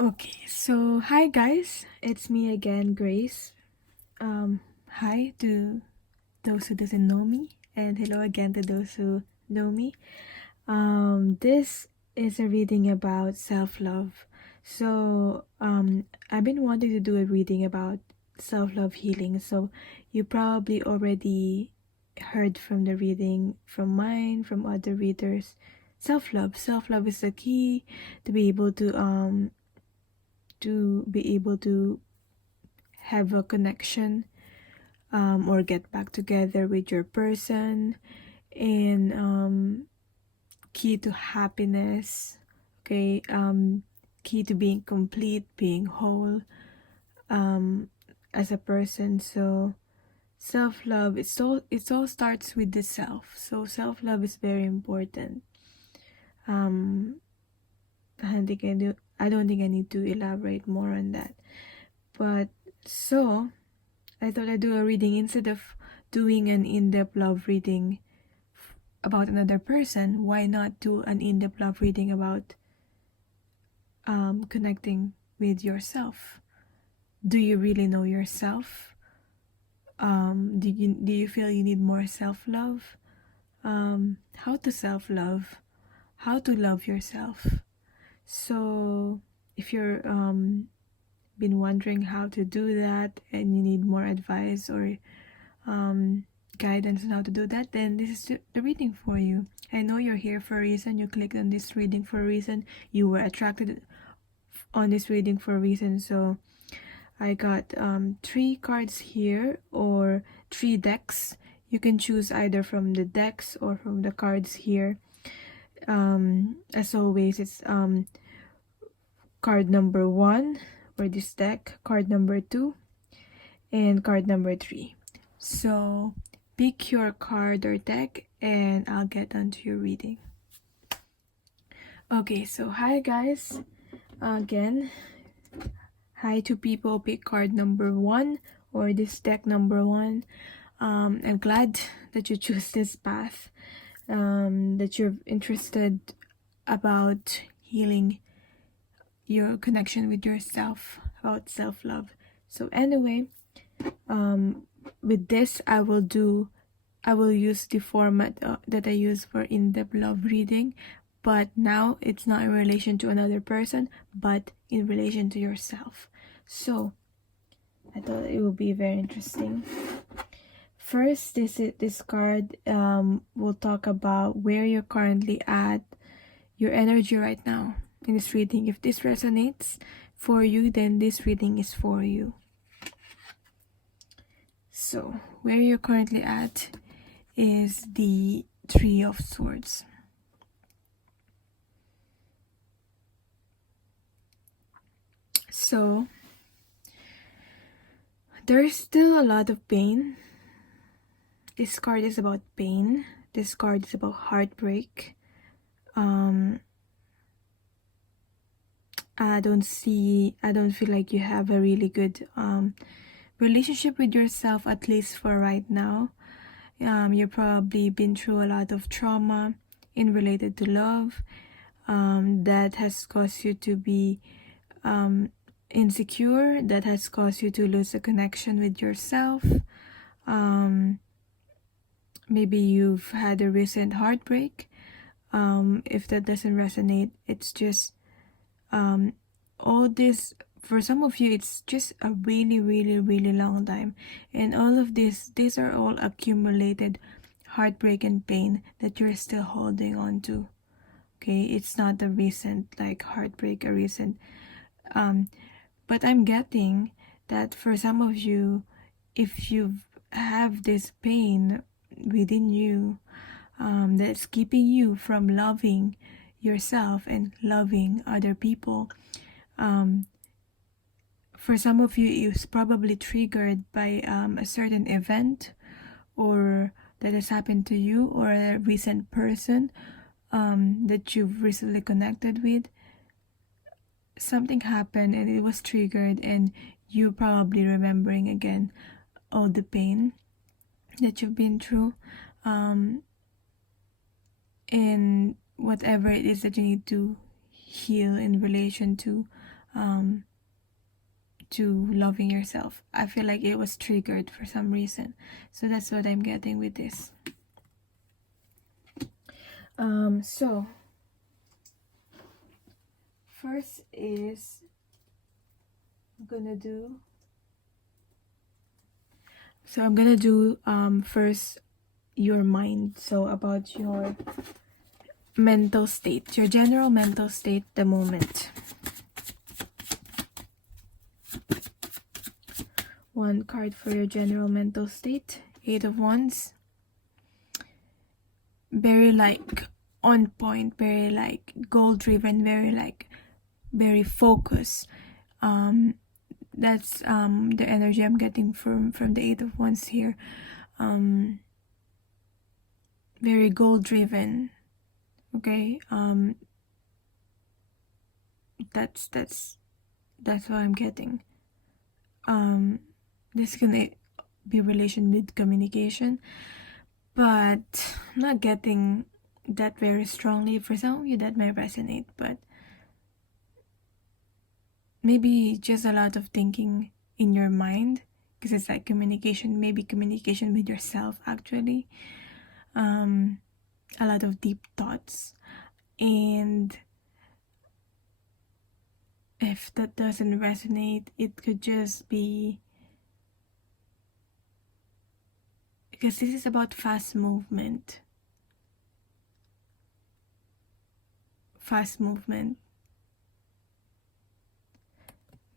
Okay, so hi guys, it's me again, Grace. Hi to those who doesn't know me, and hello again to those who know me. This is a reading about self-love. I've been wanting to do a reading about self-love healing. So, you probably already heard from the reading from mine, from other readers. Self-love is the key to be able to have a connection, or get back together with your person, and key to happiness. Okay. Key to being complete, being whole, um as a person. So self-love, it all starts with the self. So self-love is very important. um I don't think I need to elaborate more on that. But so I thought I'd do a reading instead of doing an in-depth love reading about another person. Why not do an in-depth love reading about connecting with yourself? Do you really know yourself? Do you feel you need more self-love? How to self-love? How to love yourself? So if you're been wondering how to do that and you need more advice or guidance on how to do that, then this is the reading for you. I know you're here for a reason. You clicked on this reading for a reason. You were attracted on this reading for a reason. So I got three cards here, or three decks. You can choose either from the decks or from the cards here. As always, it's card number 1 for this deck, card number 2, and card number 3. So pick your card or deck and I'll get onto your reading. Okay, so hi guys. Again, hi to people pick card number 1 or this deck number 1. I'm glad that you choose this path, that you're interested about healing your connection with yourself, about self-love. So anyway, with this I will use the format that I use for in-depth love reading, but now it's not in relation to another person, but in relation to yourself. So I thought it would be very interesting. First, this card will talk about where you're currently at, your energy right now in this reading. If this resonates for you, then this reading is for you. So where you're currently at is the Three of Swords. So there's still a lot of pain. This card is about pain. This card is about heartbreak. I don't feel like you have a really good relationship with yourself, at least for right now. You've probably been through a lot of trauma in related to love, that has caused you to be insecure, that has caused you to lose a connection with yourself. Maybe you've had a recent heartbreak. If that doesn't resonate, it's just all this. For some of you, it's just a really, really, really long time, and all of these are all accumulated heartbreak and pain that you're still holding on to. Okay, it's not a recent like heartbreak, a recent but I'm getting that for some of you, if you have this pain within you, that's keeping you from loving yourself and loving other people, for some of you it's probably triggered by a certain event or that has happened to you, or a recent person that you've recently connected with. Something happened and it was triggered, and you probably remembering again all the pain that you've been through, and whatever it is that you need to heal in relation to to loving yourself. I feel like it was triggered for some reason. So that's what I'm getting with this. So first is I'm gonna do first your mind. So about your mental state, your general mental state, the moment. One card for your general mental state. 8 of Wands. Very like on point, very like goal driven, very focused. That's the energy I'm getting from the 8 of Wands here. Very goal driven. Okay. That's what I'm getting. This can be relation with communication, but I'm not getting that very strongly. For some of you that may resonate, but maybe just a lot of thinking in your mind, because it's like communication, maybe communication with yourself actually. A lot of deep thoughts, and if that doesn't resonate, it could just be because this is about fast movement.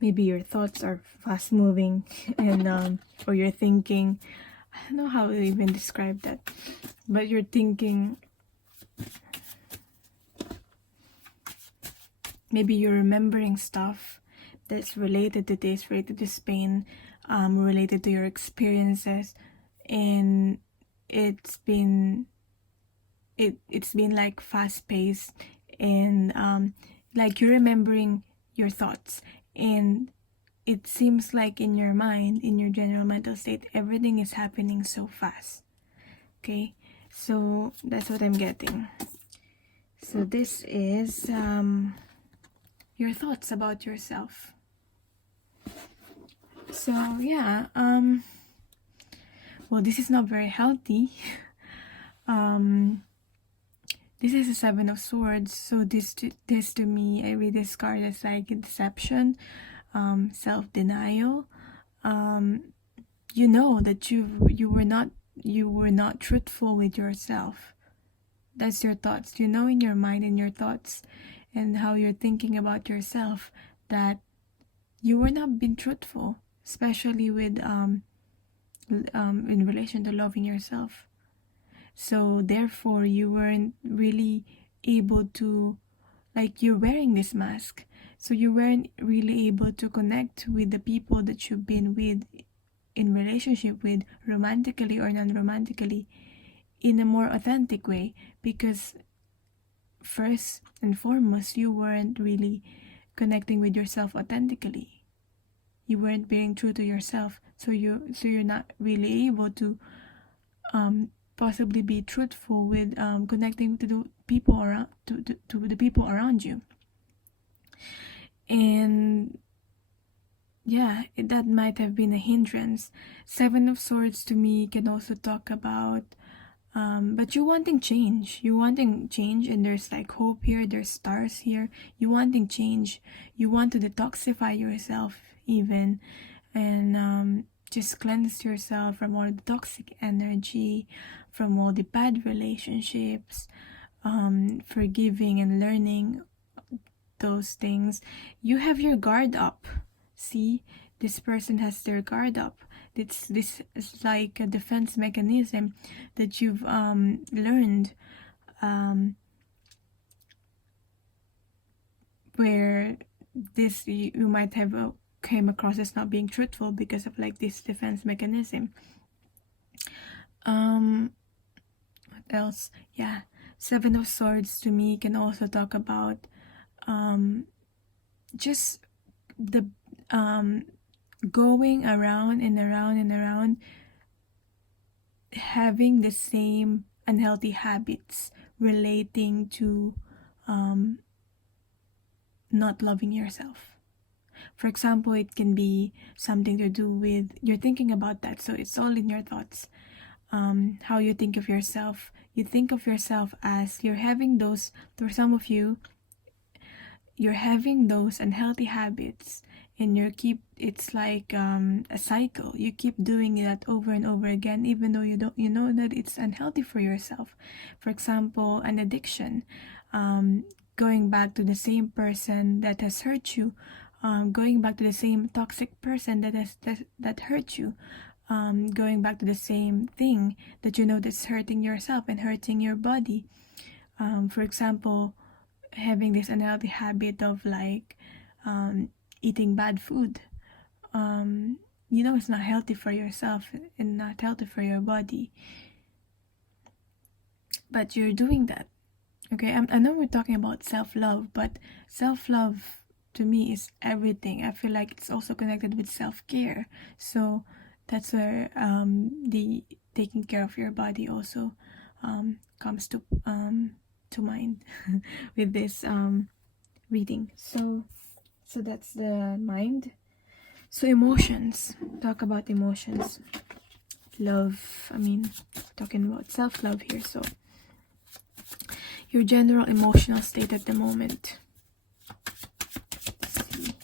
Maybe your thoughts are fast moving, and or you're thinking, I don't know how to even describe that, but you're thinking, maybe you're remembering stuff that's related to this, related to Spain, related to your experiences, and it's been like fast paced, and like you're remembering your thoughts, and it seems like in your mind, in your general mental state, everything is happening so fast. Okay, so that's what I'm getting. So this is your thoughts about yourself. So yeah, well, this is not very healthy. This is a 7 of Swords, so this to me, I read this card as like deception, self-denial. You know that you were not truthful with yourself. That's your thoughts. You know in your mind, in your thoughts, and how you're thinking about yourself, that you were not being truthful, especially with in relation to loving yourself. So therefore you weren't really able to, like, you're wearing this mask, so you weren't really able to connect with the people that you've been with, in relationship with, romantically or non-romantically, in a more authentic way, because first and foremost, you weren't really connecting with yourself authentically. You weren't being true to yourself, so you're not really able to possibly be truthful with connecting to the people around, to the people around you. And yeah, that might have been a hindrance. 7 of Swords to me can also talk about but you wanting change, and there's like hope here, there's stars here. You wanting change, you want to detoxify yourself even, and just cleanse yourself from all the toxic energy, from all the bad relationships, forgiving and learning those things. You have your guard up. See, this person has their guard up. This is like a defense mechanism that you've learned, where this you might have came across as not being truthful because of like this defense mechanism. What else? Yeah, 7 of Swords to me can also talk about just the going around and around and around, having the same unhealthy habits relating to not loving yourself. For example, it can be something to do with you're thinking about that, so it's all in your thoughts. How you think of yourself. You think of yourself as you're having those, for some of you, you're having those unhealthy habits, and it's like a cycle. You keep doing that over and over again, even though you know that it's unhealthy for yourself. For example, an addiction, going back to the same person that has hurt you, going back to the same toxic person that hurt you, going back to the same thing that you know that's hurting yourself and hurting your body. For example, having this unhealthy habit of like eating bad food. You know it's not healthy for yourself and not healthy for your body, but you're doing that. Okay, I know we're talking about self-love, but self-love to me is everything. I feel like it's also connected with self-care. So that's where the taking care of your body also comes to mind with this reading. So that's the mind. So emotions, talk about emotions. Love, talking about self-love here. So your general emotional state at the moment. Let's see.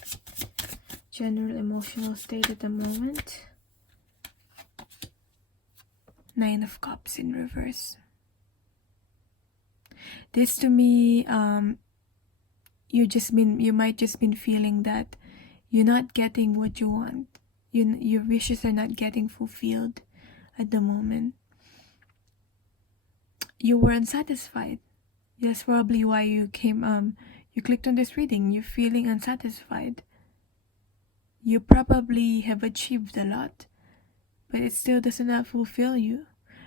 General emotional state at the moment. 9 of Cups in reverse. This to me, you might just been feeling that you're not getting what you want. Your wishes are not getting fulfilled at the moment. You were unsatisfied. That's probably why you clicked on this reading. You're feeling unsatisfied. You probably have achieved a lot, but it still does not fulfill you.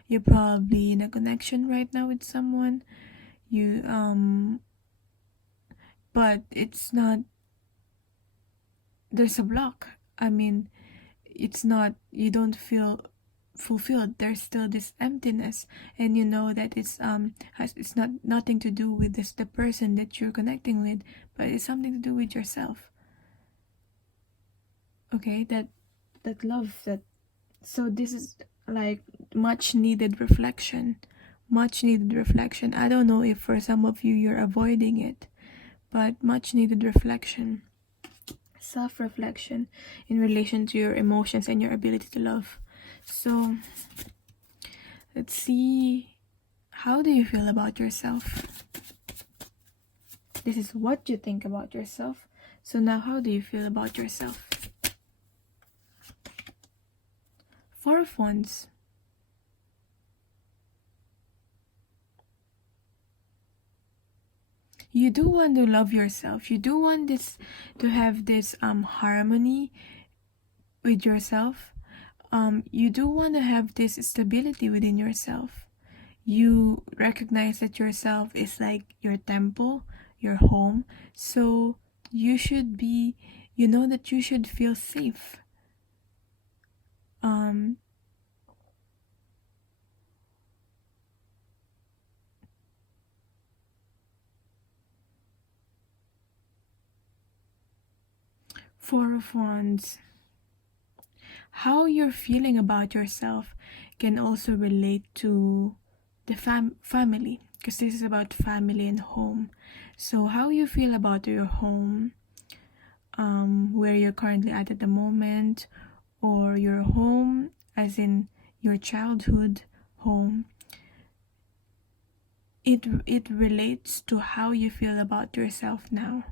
You're probably in a connection right now with someone. But it's not, there's a block. It's not, you don't feel fulfilled. There's still this emptiness, and you know that it's not nothing to do with the person that you're connecting with, but it's something to do with yourself. Okay, that love, so this is like much needed reflection. I don't know if for some of you you're avoiding it, but much needed reflection, self-reflection in relation to your emotions and your ability to love. So let's see, how do you feel about yourself? This is what you think about yourself. So now, how do you feel about yourself? 4 of Wands. You do want to love yourself. You do want this to have this harmony with yourself. You do want to have this stability within yourself. You recognize that yourself is like your temple, your home. So you know that you should feel safe. Four of Wands. How you're feeling about yourself can also relate to the family, because this is about family and home. So how you feel about your home, where you're currently at the moment, or your home as in your childhood home, it relates to how you feel about yourself now.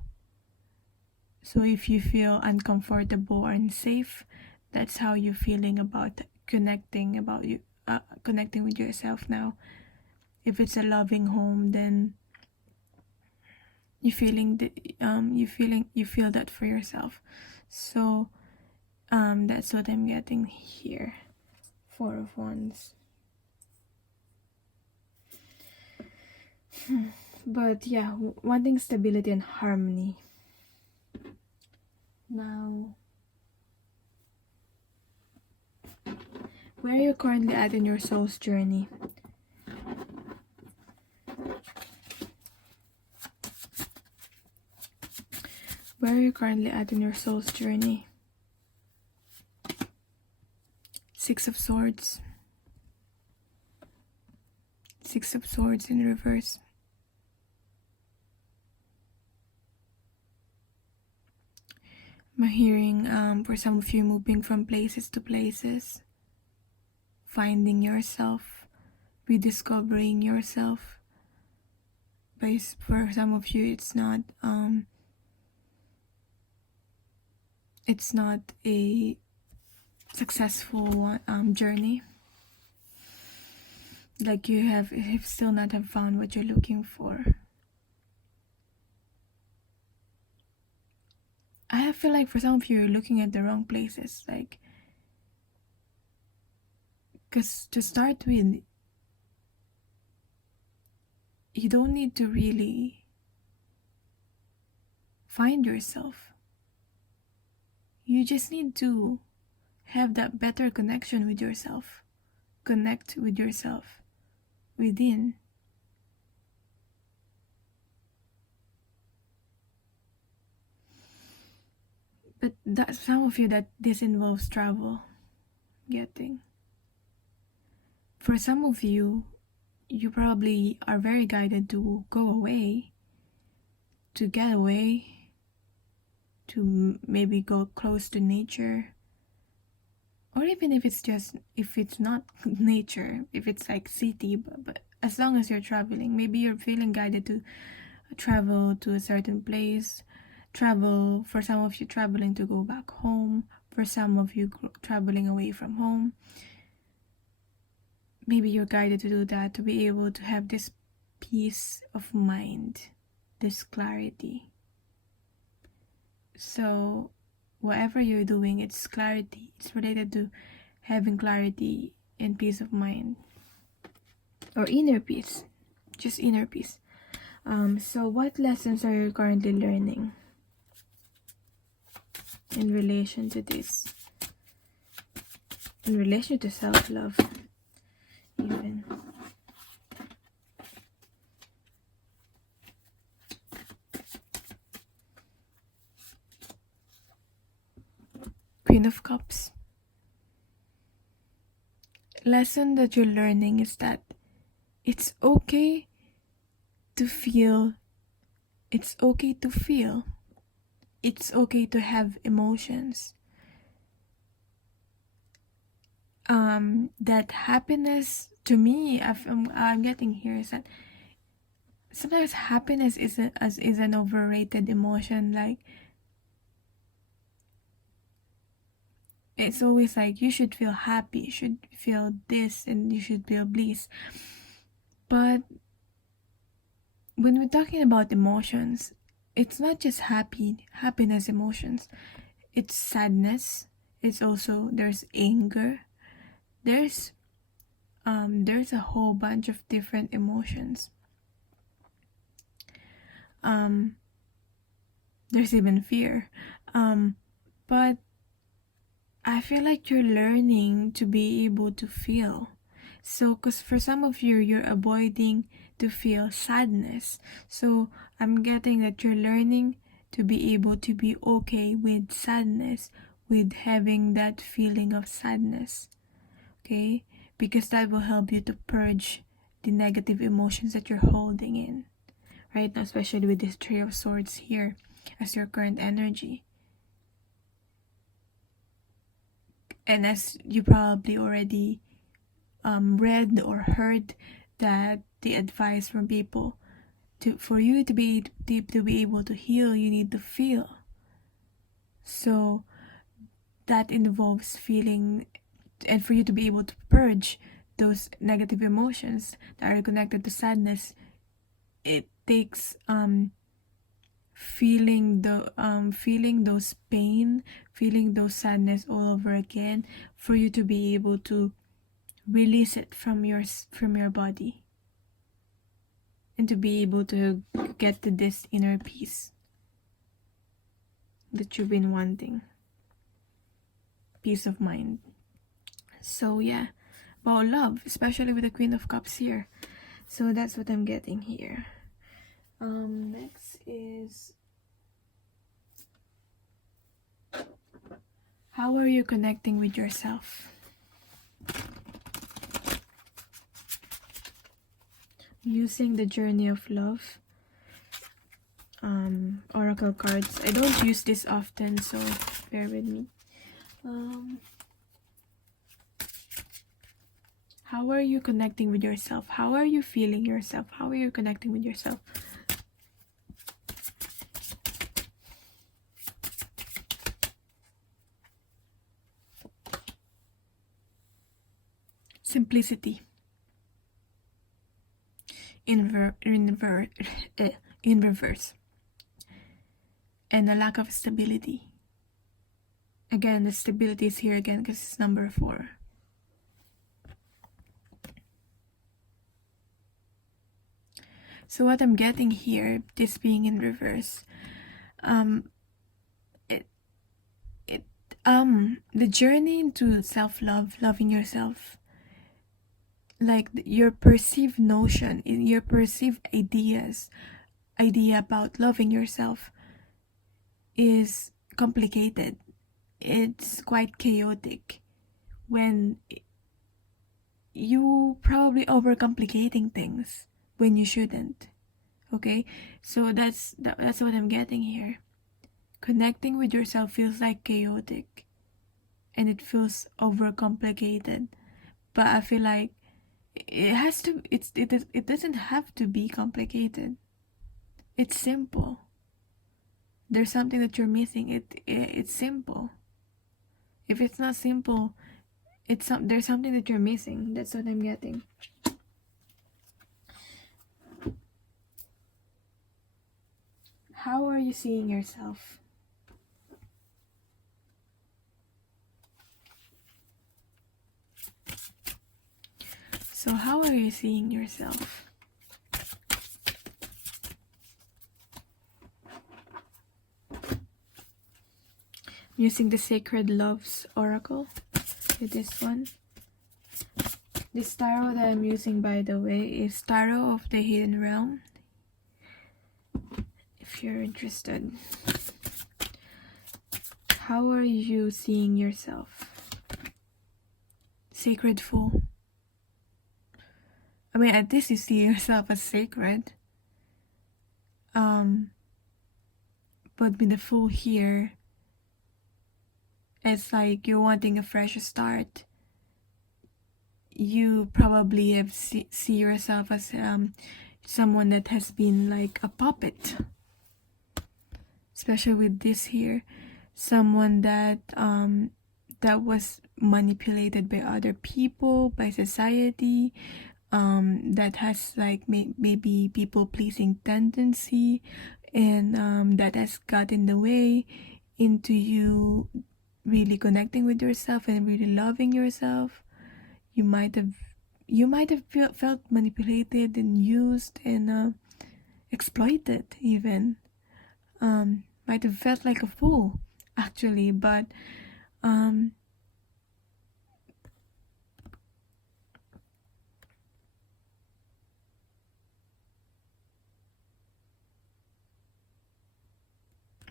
So if you feel uncomfortable or unsafe, that's how you're feeling about connecting with yourself now. If it's a loving home, then you feel that for yourself. So that's what I'm getting here. 4 of Wands. But yeah, wanting stability and harmony. Now, where are you currently at in your soul's journey? Where are you currently at in your soul's journey? Six of Swords. Six of Swords in reverse. I'm hearing for some of you moving from places to places, finding yourself, rediscovering yourself. But for some of you, it's not a successful journey. Like you have still not have found what you're looking for. I feel like for some of you, you're looking at the wrong places. Like, because to start with, you don't need to really find yourself. You just need to have that better connection with yourself. Connect with yourself within. But that some of you that this involves travel, getting. For some of you, you probably are very guided to go away, to get away, to maybe go close to nature. Or even if it's not nature, if it's like city, but as long as you're traveling, maybe you're feeling guided to travel to a certain place, travel, for some of you traveling to go back home, for some of you traveling away from home. Maybe you're guided to do that, to be able to have this peace of mind, this clarity. So whatever you're doing, it's clarity. It's related to having clarity and peace of mind, or inner peace, just inner peace. So what lessons are you currently learning in relation to this, in relation to self-love even? Queen of Cups. Lesson that you're learning is that it's okay to feel. It's okay to feel. It's okay to have emotions. That happiness, to me, I'm getting here, is that sometimes happiness is an overrated emotion. Like, it's always like you should feel happy, you should feel this, and you should feel bliss. But when we're talking about emotions, it's not just happiness emotions. It's sadness. It's also, there's anger. There's a whole bunch of different emotions. There's even fear. But I feel like you're learning to be able to feel. So, because for some of you, you're avoiding to feel sadness. So, I'm getting that you're learning to be able to be okay with sadness, with having that feeling of sadness. Okay? Because that will help you to purge the negative emotions that you're holding in. Right now, especially with this Three of Swords here as your current energy. And as you probably already read or heard, that the advice from people, for you to be able to heal, you need to feel. So that involves feeling, and for you to be able to purge those negative emotions that are connected to sadness, it takes feeling those pain, feeling those sadness all over again, for you to be able to release it from your body, and to be able to get to this inner peace that you've been wanting, peace of mind. So yeah, about love, especially with the Queen of Cups here. So that's what I'm getting here. Next is How are you connecting with yourself? Using the Journey of Love oracle cards. I don't use this often, so bear with me. How are you connecting with yourself? How are you feeling yourself? How are you connecting with yourself? Simplicity. In reverse. And a lack of stability. Again, the stability is here again because it's number 4. So what I'm getting here, this being in reverse, the journey into self-love, loving yourself, like your perceived notion, your perceived idea about loving yourself is complicated. It's quite chaotic when you probably overcomplicating things when you shouldn't. Okay, so that's what I'm getting here. Connecting with yourself feels like chaotic and it feels overcomplicated, but I feel like it doesn't have to be complicated. It's simple. There's something that you're missing. It's simple. If it's not simple, there's something that you're missing. That's what I'm getting. How are you seeing yourself? So how are you seeing yourself? Using the Sacred Loves Oracle with this one. This tarot that I'm using, by the way, is Tarot of the Hidden Realm. If you're interested. How are you seeing yourself? Sacred Fool. I mean, at least you see yourself as sacred. But with the Fool here, it's like you're wanting a fresh start. You probably have see yourself as someone that has been like a puppet. Especially with this here, someone that that was manipulated by other people, by society, that has like maybe people pleasing tendency, and that has got in the way into you really connecting with yourself and really loving yourself. You might have felt manipulated and used and exploited even. Might have felt like a fool actually, but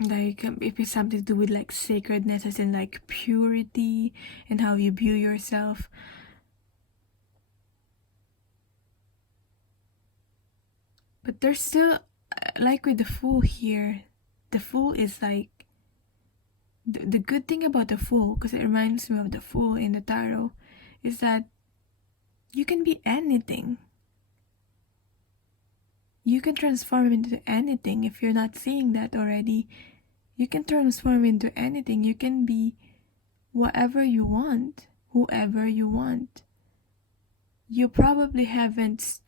like if it's something to do with like sacredness, as in like purity and how you view yourself. But there's still, like with the Fool here, the Fool is like the good thing about the Fool, because it reminds me of the Fool in the tarot, is that you can be anything. You can transform into anything. If you're not seeing that already, you can transform into anything. You can be whatever you want, whoever you want. You probably haven't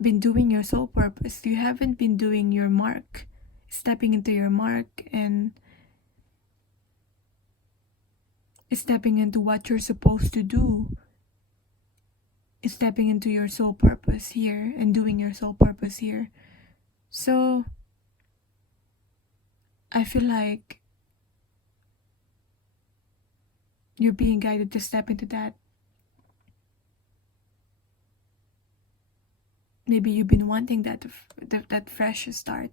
been doing your soul purpose. You haven't been doing your mark, stepping into your mark and stepping into what you're supposed to do, stepping into your soul purpose here and doing your soul purpose here. So I feel like you're being guided to step into that. Maybe you've been wanting that fresh start,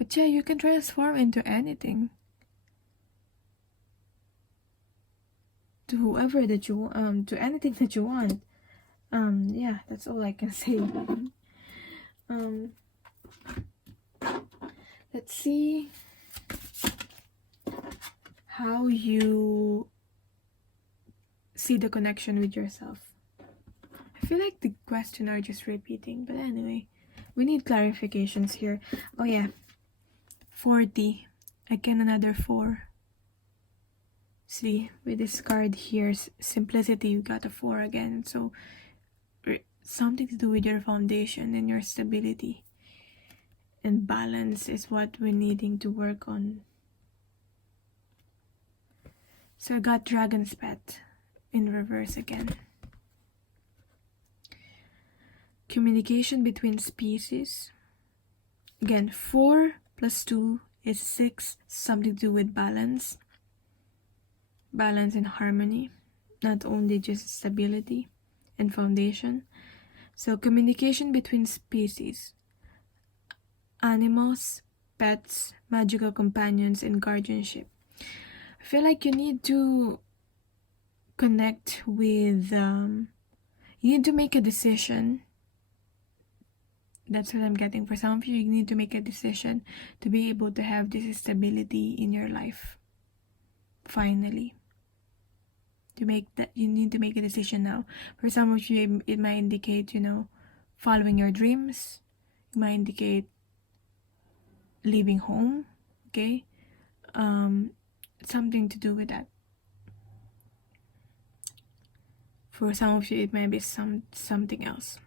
But yeah, you can transform into anything. To whoever that you to anything that you want. Yeah, that's all I can say. Let's see how you see the connection with yourself. I feel like the question are just repeating, but anyway, we need clarifications here. Oh yeah, 40. Again, another 4. See, with this card here, simplicity, you got a 4 again. So something to do with your foundation and your stability and balance is what we're needing to work on. So I got Dragon's Pet in reverse again. Communication between species. Again, 4 plus 2 is 6, something to do with balance. Balance and harmony, not only just stability and foundation. So communication between species. Animals, pets, magical companions, and guardianship. I feel like you need to connect with, you need to make a decision. That's what I'm getting. For some of you, you need to make a decision to be able to have this stability in your life. Finally. To make that, you need to make a decision now. For some of you, it might indicate, following your dreams. It might indicate leaving home, okay? Something to do with that. For some of you, it might be something else.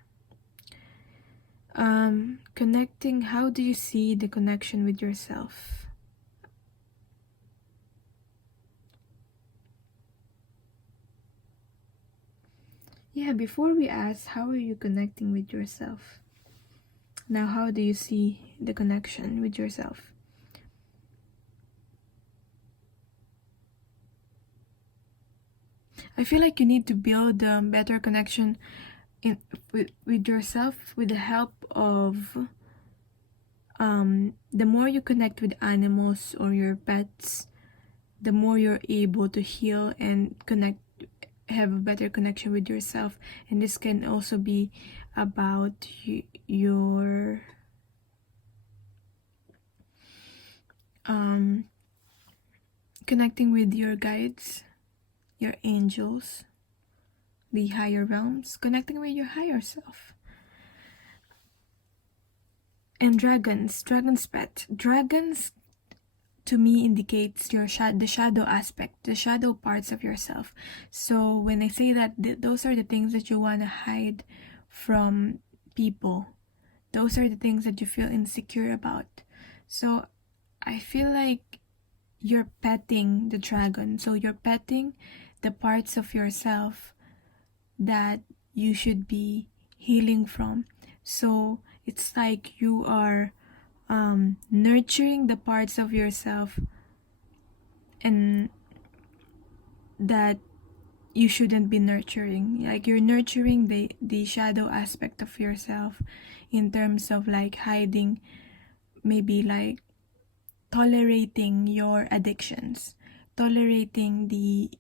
Connecting, how do you see the connection with yourself? Yeah, before we ask, how are you connecting with yourself? Now, how do you see the connection with yourself? I feel like you need to build a better connection with yourself with the help of the more you connect with animals or your pets, the more you're able to heal and have a better connection with yourself. And this can also be about your connecting with your guides, your angels, the higher realms, connecting with your higher self. And dragons pet. Dragons to me indicates your the shadow aspect, the shadow parts of yourself. So when I say that, those are the things that you want to hide from people. Those are the things that you feel insecure about. So I feel like you're petting the dragon. So you're petting the parts of yourself that you should be healing from. So it's like you are nurturing the parts of yourself and that you shouldn't be nurturing. Like you're nurturing the shadow aspect of yourself in terms of like hiding, maybe like tolerating your addictions, tolerating the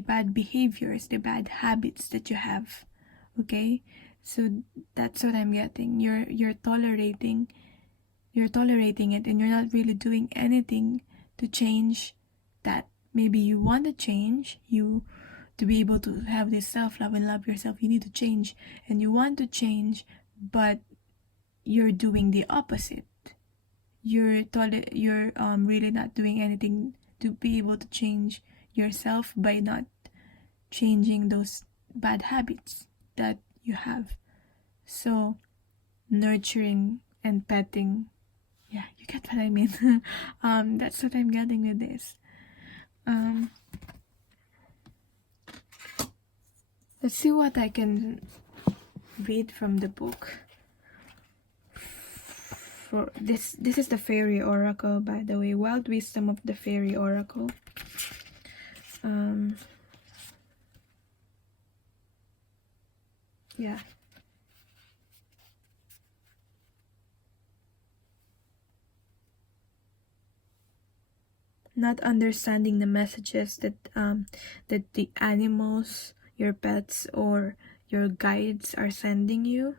bad behaviors, the bad habits that you have. Okay, so that's what I'm getting. You're tolerating it, and you're not really doing anything to change that. Maybe you want to change, to be able to have this self-love and love yourself, you need to change, and you want to change, but you're doing the opposite. You're really not doing anything to be able to change yourself by not changing those bad habits that you have. So nurturing and petting, yeah, you get what I mean. That's what I'm getting with this. Let's see what I can read from the book. For this is the Fairy Oracle, by the way. Wild Wisdom of the Fairy Oracle. Yeah. not understanding the messages that that the animals, your pets, or your guides are sending you.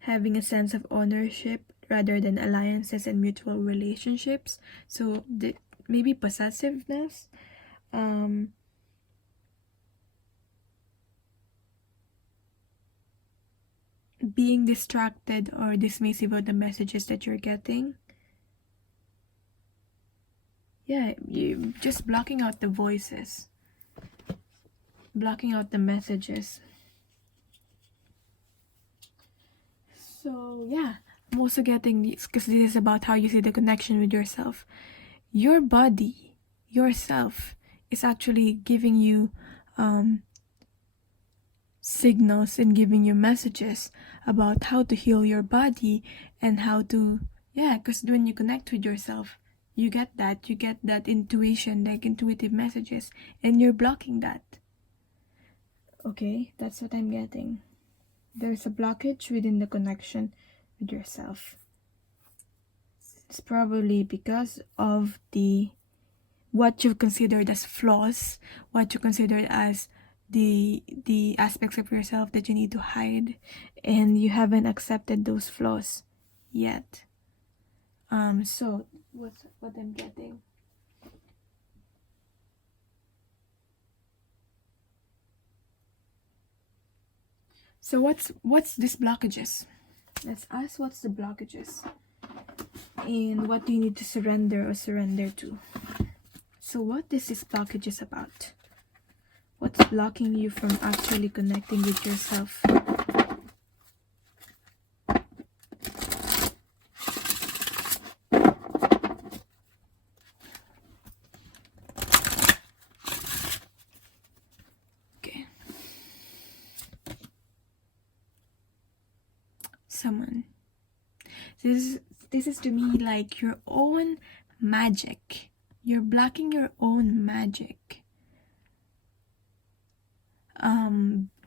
Having a sense of ownership rather than alliances and mutual relationships. So maybe possessiveness. Being distracted or dismissive of the messages that you're getting. Yeah, you just blocking out the voices, blocking out the messages. So yeah, I'm also getting this because this is about how you see the connection with yourself. Your body, yourself, is actually giving you signals and giving you messages about how to heal your body and how to, yeah, because when you connect with yourself, you get that intuition, like intuitive messages, and you're blocking that. Okay, that's what I'm getting. There's a blockage within the connection with yourself. It's probably because of what you've considered as flaws, what you considered as the aspects of yourself that you need to hide, and you haven't accepted those flaws yet. So what I'm getting. So what's these blockages? Let's ask what's the blockages, and what do you need to surrender or surrender to? So what is this blockage about? What's blocking you from actually connecting with yourself? Okay. Someone. This is to me like your own magic. You're blocking your own magic.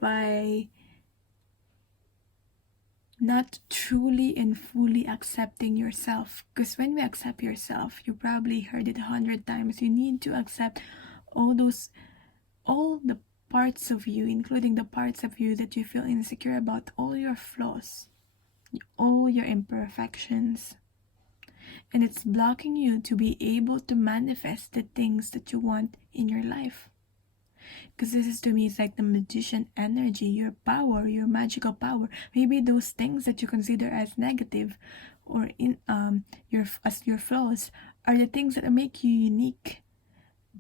By not truly and fully accepting yourself. Because when we accept yourself, you probably heard it 100 times, you need to accept all the parts of you, including the parts of you that you feel insecure about, all your flaws, all your imperfections. And it's blocking you to be able to manifest the things that you want in your life. Because this is, to me, it's like the magician energy, your power, your magical power. Maybe those things that you consider as negative or your flaws are the things that make you unique.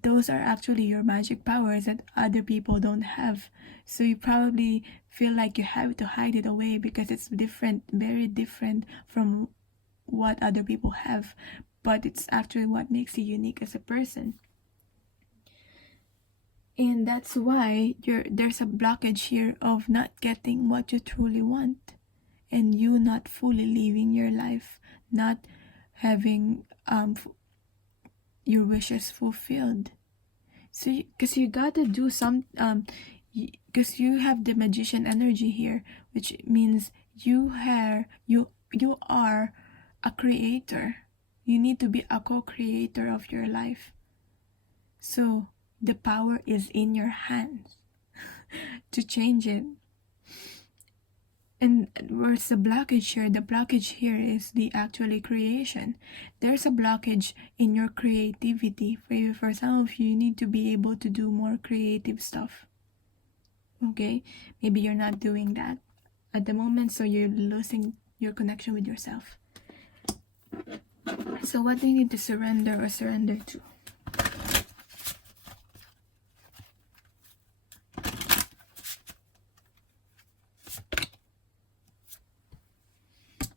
Those are actually your magic powers that other people don't have. So you probably feel like you have to hide it away because it's different, very different from what other people have. But it's actually what makes you unique as a person. And that's why there's a blockage here of not getting what you truly want, and you not fully living your life, not having your wishes fulfilled. So because you gotta do some because you have the magician energy here, which means you are a creator. You need to be a co-creator of your life. So the power is in your hands to change it. And where's the blockage here? The blockage here is the actually creation. There's a blockage in your creativity. For some of you, you need to be able to do more creative stuff. Okay? Maybe you're not doing that at the moment, so you're losing your connection with yourself. So what do you need to surrender or surrender to?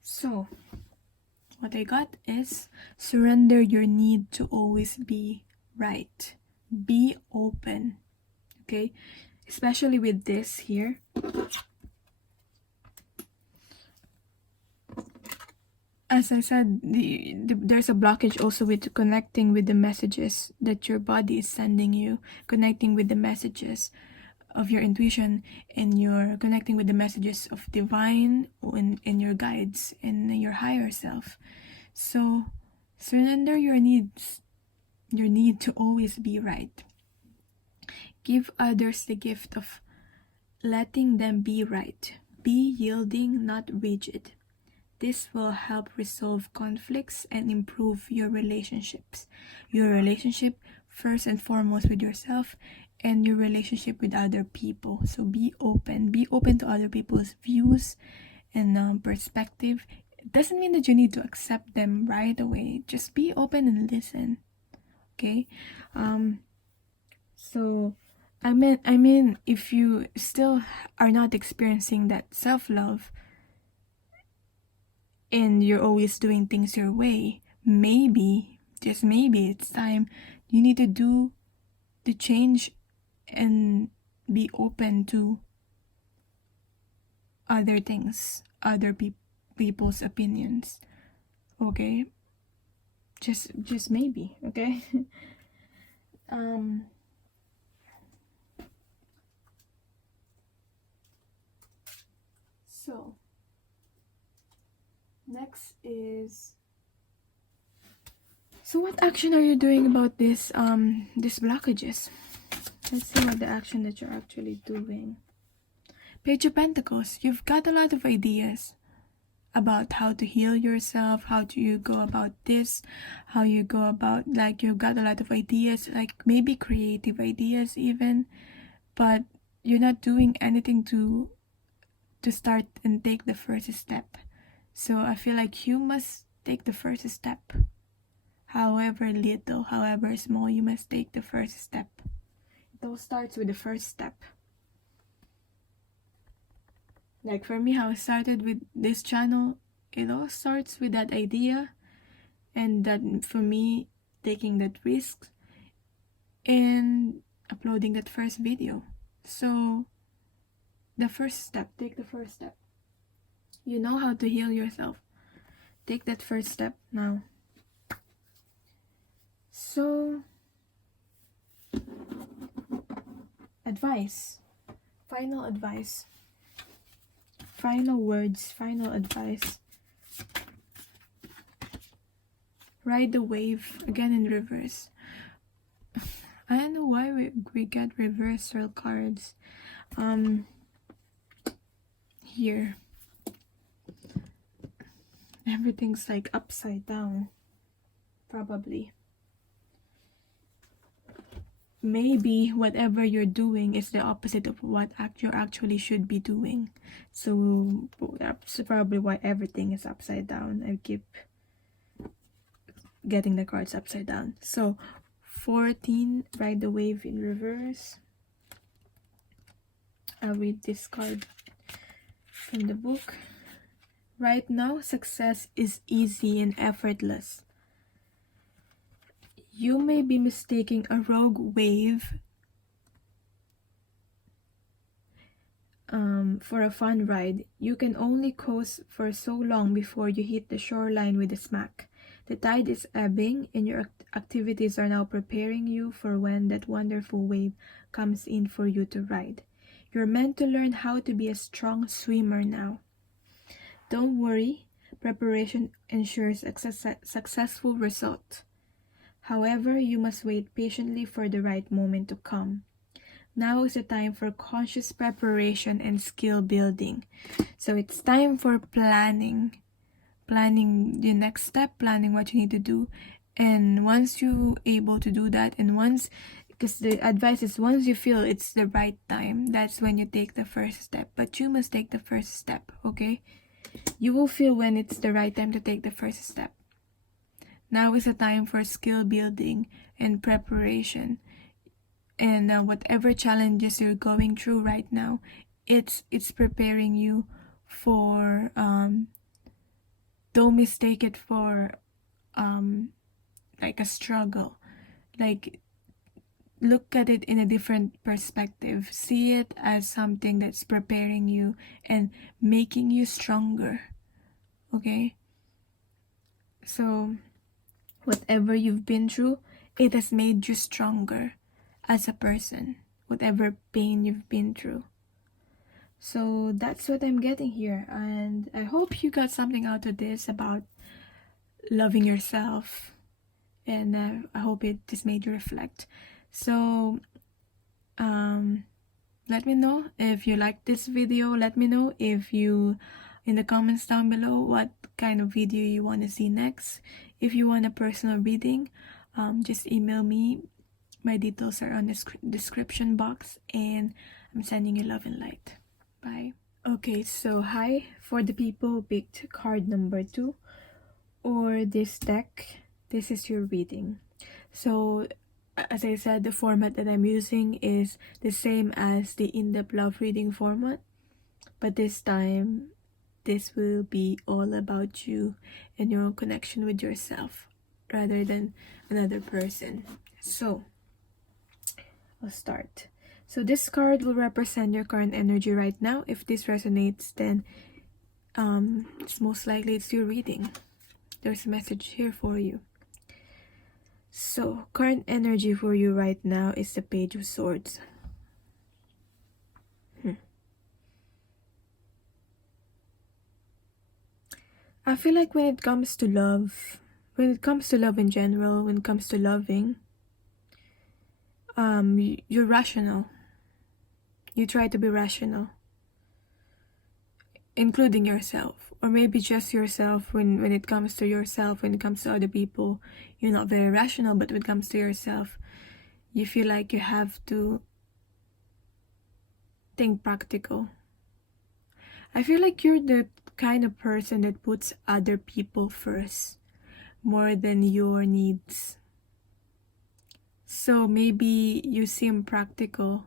So, what I got is surrender your need to always be right. Be open. Okay? Especially with this here. As I said, there's a blockage also with connecting with the messages that your body is sending you, connecting with the messages of your intuition, and you're connecting with the messages of divine and your guides and your higher self. So surrender your needs, your need to always be right. Give others the gift of letting them be right. Be yielding, not rigid. This will help resolve conflicts and improve your relationships. Your relationship, first and foremost, with yourself, and your relationship with other people. So be open. Be open to other people's views and perspective. It doesn't mean that you need to accept them right away. Just be open and listen. Okay? So I mean if you still are not experiencing that self-love and you're always doing things your way, maybe, just maybe, it's time you need to do the change and be open to other things, other people's opinions. Okay? Just maybe, okay? So next is, so what action are you doing about this these blockages? Let's see what the action that you're actually doing. Page of Pentacles, you've got a lot of ideas about how to heal yourself, how do you go about this, how you go about, like, you've got a lot of ideas, like maybe creative ideas even, but you're not doing anything to start and take the first step. So I feel like you must take the first step. However little, however small, you must take the first step. It all starts with the first step. Like for me, how I started with this channel, it all starts with that idea, and that for me, taking that risk and uploading that first video. So the first step, take the first step. You know how to heal yourself. Take that first step now. So, advice. Final advice. Final words, final advice. Ride the wave, again in reverse. I don't know why we get reversal cards. Here. Everything's like upside down. Probably. Maybe whatever you're doing is the opposite of what you actually should be doing. So that's probably why everything is upside down. I keep getting the cards upside down. So 14, ride the wave in reverse. I'll read this card from the book. Right now, success is easy and effortless. You may be mistaking a rogue wave for a fun ride. You can only coast for so long before you hit the shoreline with a smack. The tide is ebbing, and your activities are now preparing you for when that wonderful wave comes in for you to ride. You're meant to learn how to be a strong swimmer now. Don't worry, preparation ensures a successful result. However, you must wait patiently for the right moment to come. Now is the time for conscious preparation and skill building. So it's time for planning the next step, planning what you need to do. And once you're able to do that, and once, because the advice is once you feel it's the right time, that's when you take the first step. But you must take the first step, okay? You will feel when it's the right time to take the first step. Now is the time for skill building and preparation. And whatever challenges you're going through right now, it's preparing you for, don't mistake it for like a struggle. Like, look at it in a different perspective. See it as something that's preparing you and making you stronger. Okay? So whatever you've been through, it has made you stronger as a person, whatever pain you've been through. So that's what I'm getting here, and I hope you got something out of this about loving yourself, and I hope it just made you reflect. So let me know if you like this video. Let me know if you in the comments down below what kind of video you want to see next. If you want a personal reading, just email me. My details are on the description box, and I'm sending you love and light. Bye. Okay, so hi for the people who picked card number 2 or this deck. This is your reading. So as I said, the format that I'm using is the same as the in-depth love reading format, but this time this will be all about you and your own connection with yourself rather than another person. So I'll start. So this card will represent your current energy right now. If this resonates, then it's most likely it's your reading. There's a message here for you. So current energy for you right now is the Page of Swords. I feel like when it comes to love in general, when it comes to loving, you're rational. You try to be rational, including yourself, or maybe just yourself. When it comes to yourself, when it comes to other people, you're not very rational, but when it comes to yourself, you feel like you have to think practical. I feel like you're the kind of person that puts other people first more than your needs. So maybe you seem practical.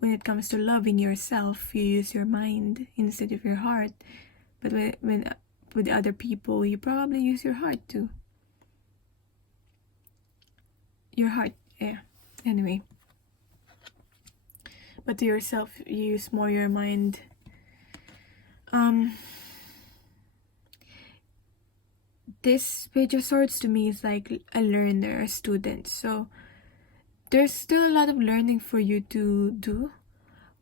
When it comes to loving yourself, you use your mind instead of your heart. But when with other people, you probably use your heart too. Your heart, yeah. Anyway. But to yourself, you use more your mind. This Page of Swords to me is like a learner, a student. So there's still a lot of learning for you to do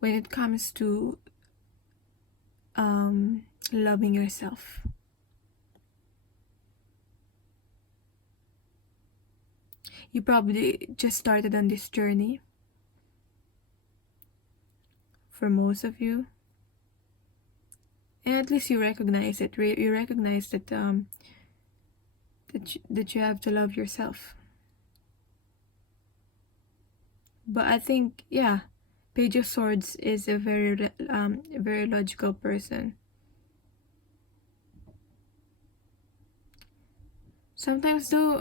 when it comes to loving yourself. You probably just started on this journey. For most of you, and at least you recognize it. You recognize that that you have to love yourself. But I think, yeah, Page of Swords is a very logical person. Sometimes though,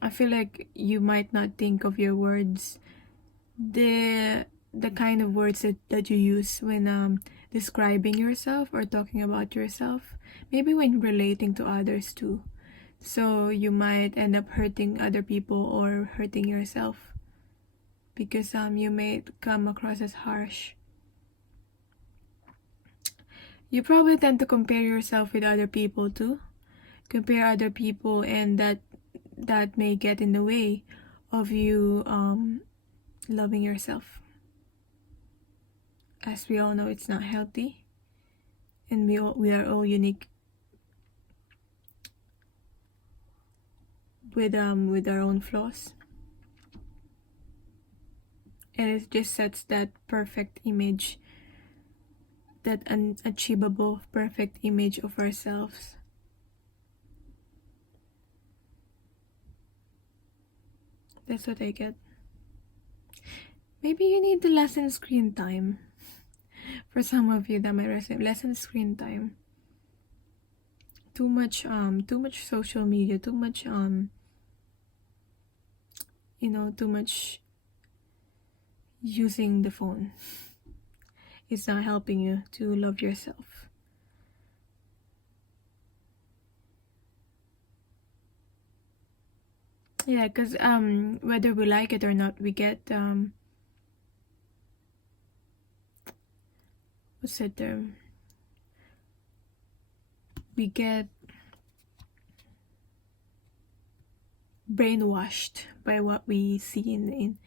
I feel like you might not think of your words, the kind of words that you use when describing yourself or talking about yourself, maybe when relating to others too. So you might end up hurting other people or hurting yourself because you may come across as harsh. You probably tend to compare yourself with other people too. Compare other people, and that may get in the way of you loving yourself. As we all know, it's not healthy, and we are all unique with our own flaws, and it just sets that perfect image, that unachievable perfect image of ourselves. That's what I get. Maybe you need to lessen screen time. For some of you, that might lessen screen time. Too much social media, too much too much using the phone. It's not helping you to love yourself. Yeah, because whether we like it or not, we get what's that term? We get brainwashed by what we see in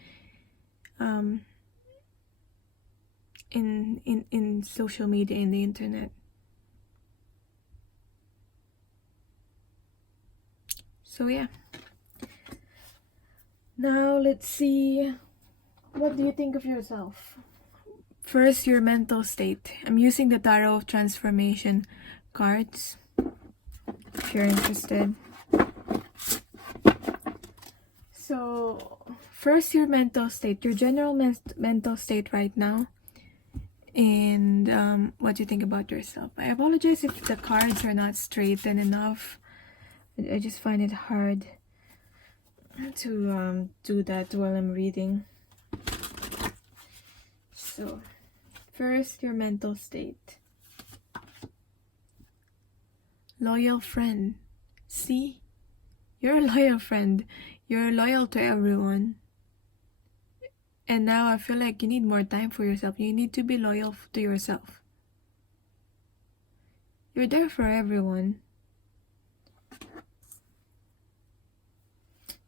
social media, in the internet. So yeah. Now let's see. What do you think of yourself? First, your mental state. I'm using the Tarot of Transformation cards if you're interested. So, first, your mental state, your general mental state right now, and what you think about yourself. I apologize if the cards are not straightened enough. I just find it hard to do that while I'm reading. So, first, your mental state. Loyal friend. See? You're a loyal friend. You're loyal to everyone. And now I feel like you need more time for yourself. You need to be loyal to yourself. You're there for everyone.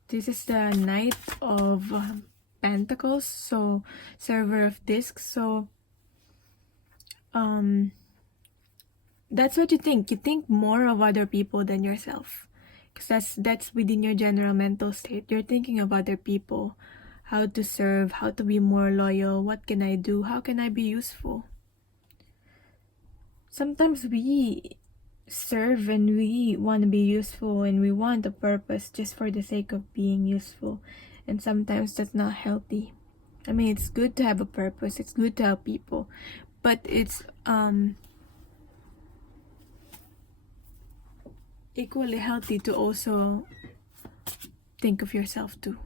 This is the Knight of Pentacles, so Server of Discs. So that's what you think. You think more of other people than yourself, because that's within your general mental state. You're thinking of other people, how to serve, how to be more loyal, what can I do, how can I be useful. Sometimes we serve and we want to be useful and we want a purpose just for the sake of being useful, and sometimes that's not healthy. I mean, it's good to have a purpose, it's good to help people, but it's equally healthy to also think of yourself too.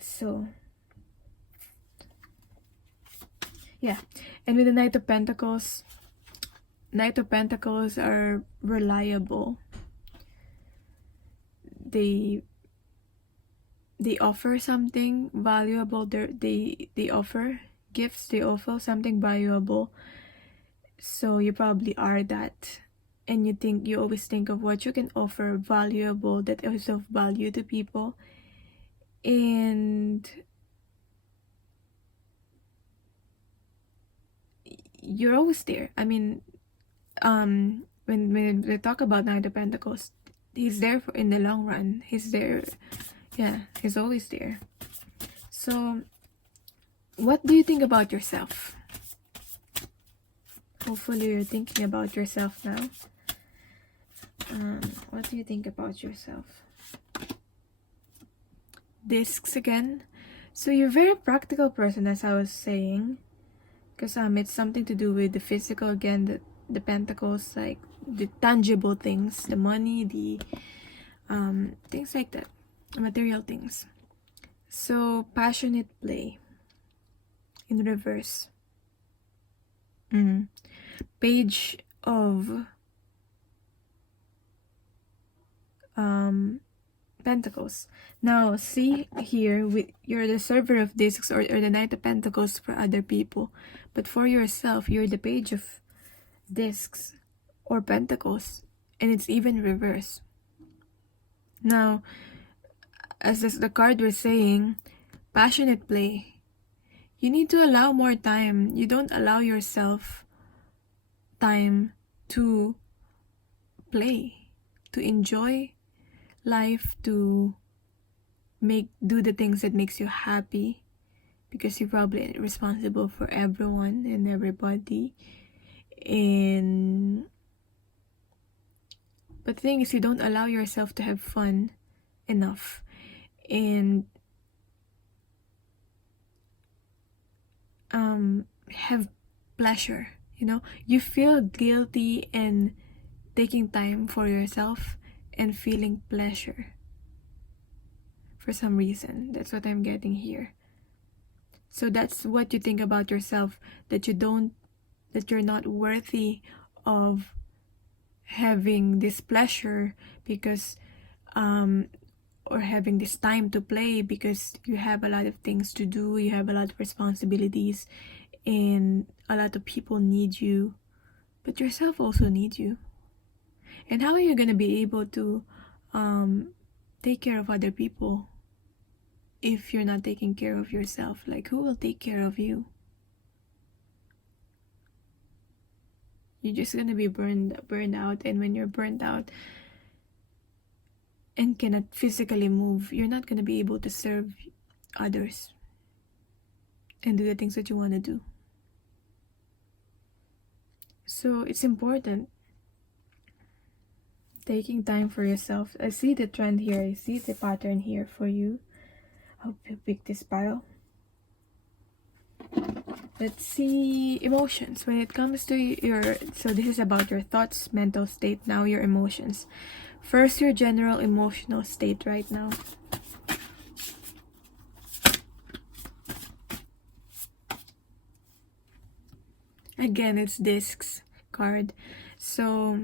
So yeah, and with the Knight of Pentacles are reliable. They offer something valuable. They offer gifts, they offer something valuable. So you probably are that, and you always think of what you can offer valuable that is of value to people, and you're always there. I mean, when they talk about Knight of Pentacles, he's there in the long run. He's there. Yeah, he's always there. So what do you think about yourself? Hopefully you're thinking about yourself now. What do you think about yourself? Discs again. So you're a very practical person, as I was saying, because it's something to do with the physical again, the pentacles, like the tangible things, the money, the things like that, material things. So passionate play in reverse. Page of Pentacles. Now see here, you're the Server of Discs or the Knight of Pentacles for other people, but for yourself you're the Page of Discs or Pentacles, and it's even reverse. Now, as the card was saying, passionate play. You need to allow more time. You don't allow yourself time to play, to enjoy life, to do the things that makes you happy, because you're probably responsible for everyone and everybody. But the thing is, you don't allow yourself to have fun enough and have pleasure. You feel guilty and taking time for yourself and feeling pleasure for some reason. That's what I'm getting here. So that's what you think about yourself, that you're not worthy of having this pleasure because or having this time to play, because you have a lot of things to do, you have a lot of responsibilities, and a lot of people need you, but yourself also needs you. And how are you gonna be able to take care of other people if you're not taking care of yourself? Like, who will take care of you? You're just gonna be burned out, and when you're burned out and cannot physically move, you're not gonna be able to serve others and do the things that you want to do. So it's important taking time for yourself. I see the trend here, I see the pattern here for you. I'll pick this pile. Let's see emotions. When it comes to so this is about your thoughts, mental state, now your emotions. First, your general emotional state right now. Again, it's discs card. So,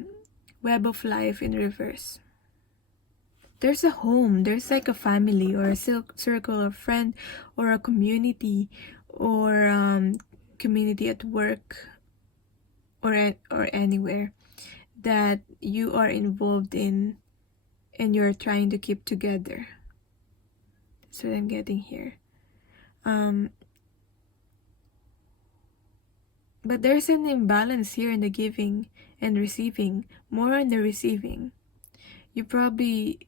web of life in reverse. There's a home, there's like a family or a circle of friend or a community or community at work or anywhere that you are involved in and you're trying to keep together. That's what I'm getting here. But there's an imbalance here in the giving and receiving, more on the receiving. You're probably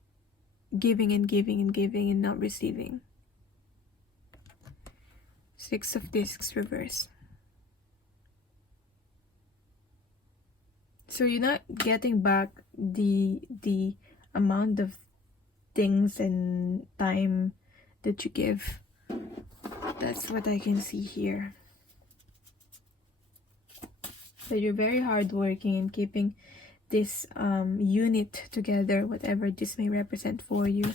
giving and giving and giving and not receiving. Six of Discs reverse. So you're not getting back the amount of things and time that you give. That's what I can see here. So you're very hardworking in keeping this unit together, whatever this may represent for you.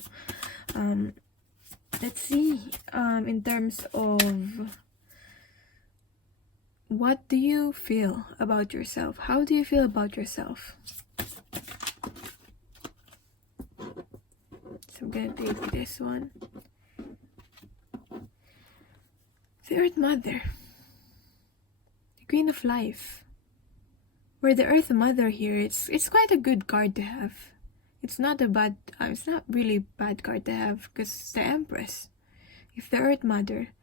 Let's see, in terms of what do you feel about yourself? How do you feel about yourself? So I'm gonna take this one. The Earth Mother, the Queen of Life. Where the Earth Mother here, it's quite a good card to have. It's not a bad, it's not really bad card to have because it's the Empress. If the Earth Mother,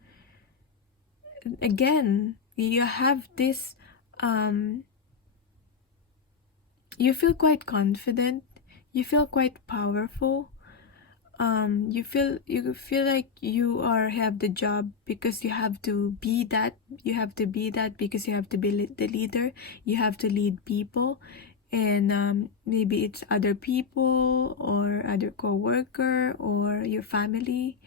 again, you have this, you feel quite confident, you feel quite powerful, you feel like you have the job because you have to be that, because you have to be the leader, you have to lead people, and maybe it's other people or other co-worker or your family,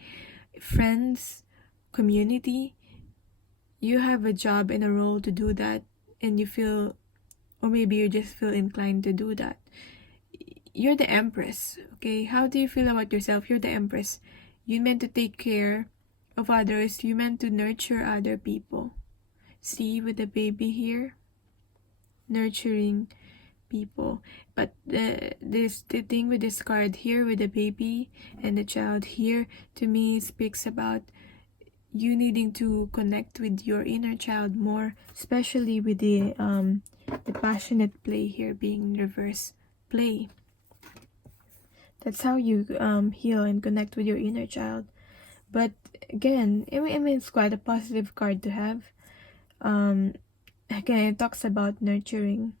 friends, community. You have a job and a role to do that, and you feel, or maybe you just feel inclined to do that. You're the Empress, okay? How do you feel about yourself? You're the Empress. You meant to take care of others. You meant to nurture other people. See, with the baby here, nurturing people. But the thing with this card here with the baby and the child here, to me speaks about you needing to connect with your inner child more, especially with the passionate play here being reverse play. That's how you heal and connect with your inner child. But again, I mean it's quite a positive card to have. Again, it talks about nurturing.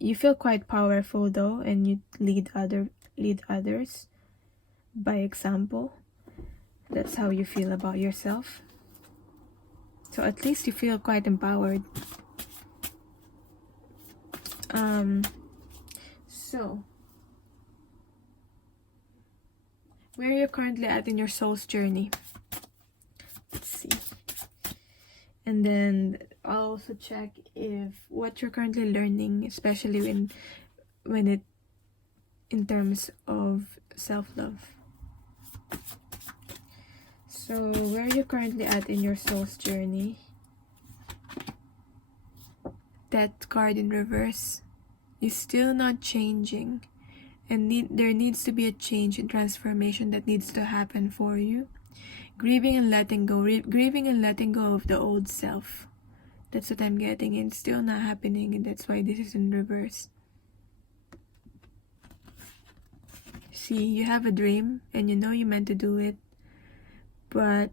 You feel quite powerful though, and you lead others by example. That's how you feel about yourself. So at least you feel quite empowered. So where are you currently at in your soul's journey? Let's see. And then I'll also check if what you're currently learning, especially when it in terms of self-love. So where are you currently at in your soul's journey? That card in reverse. You're still not changing, and there needs to be a change and transformation that needs to happen for you. Grieving and letting go. Grieving and letting go of the old self. That's what I'm getting, and it's still not happening, and that's why this is in reverse. See, you have a dream, and you know you meant to do it, but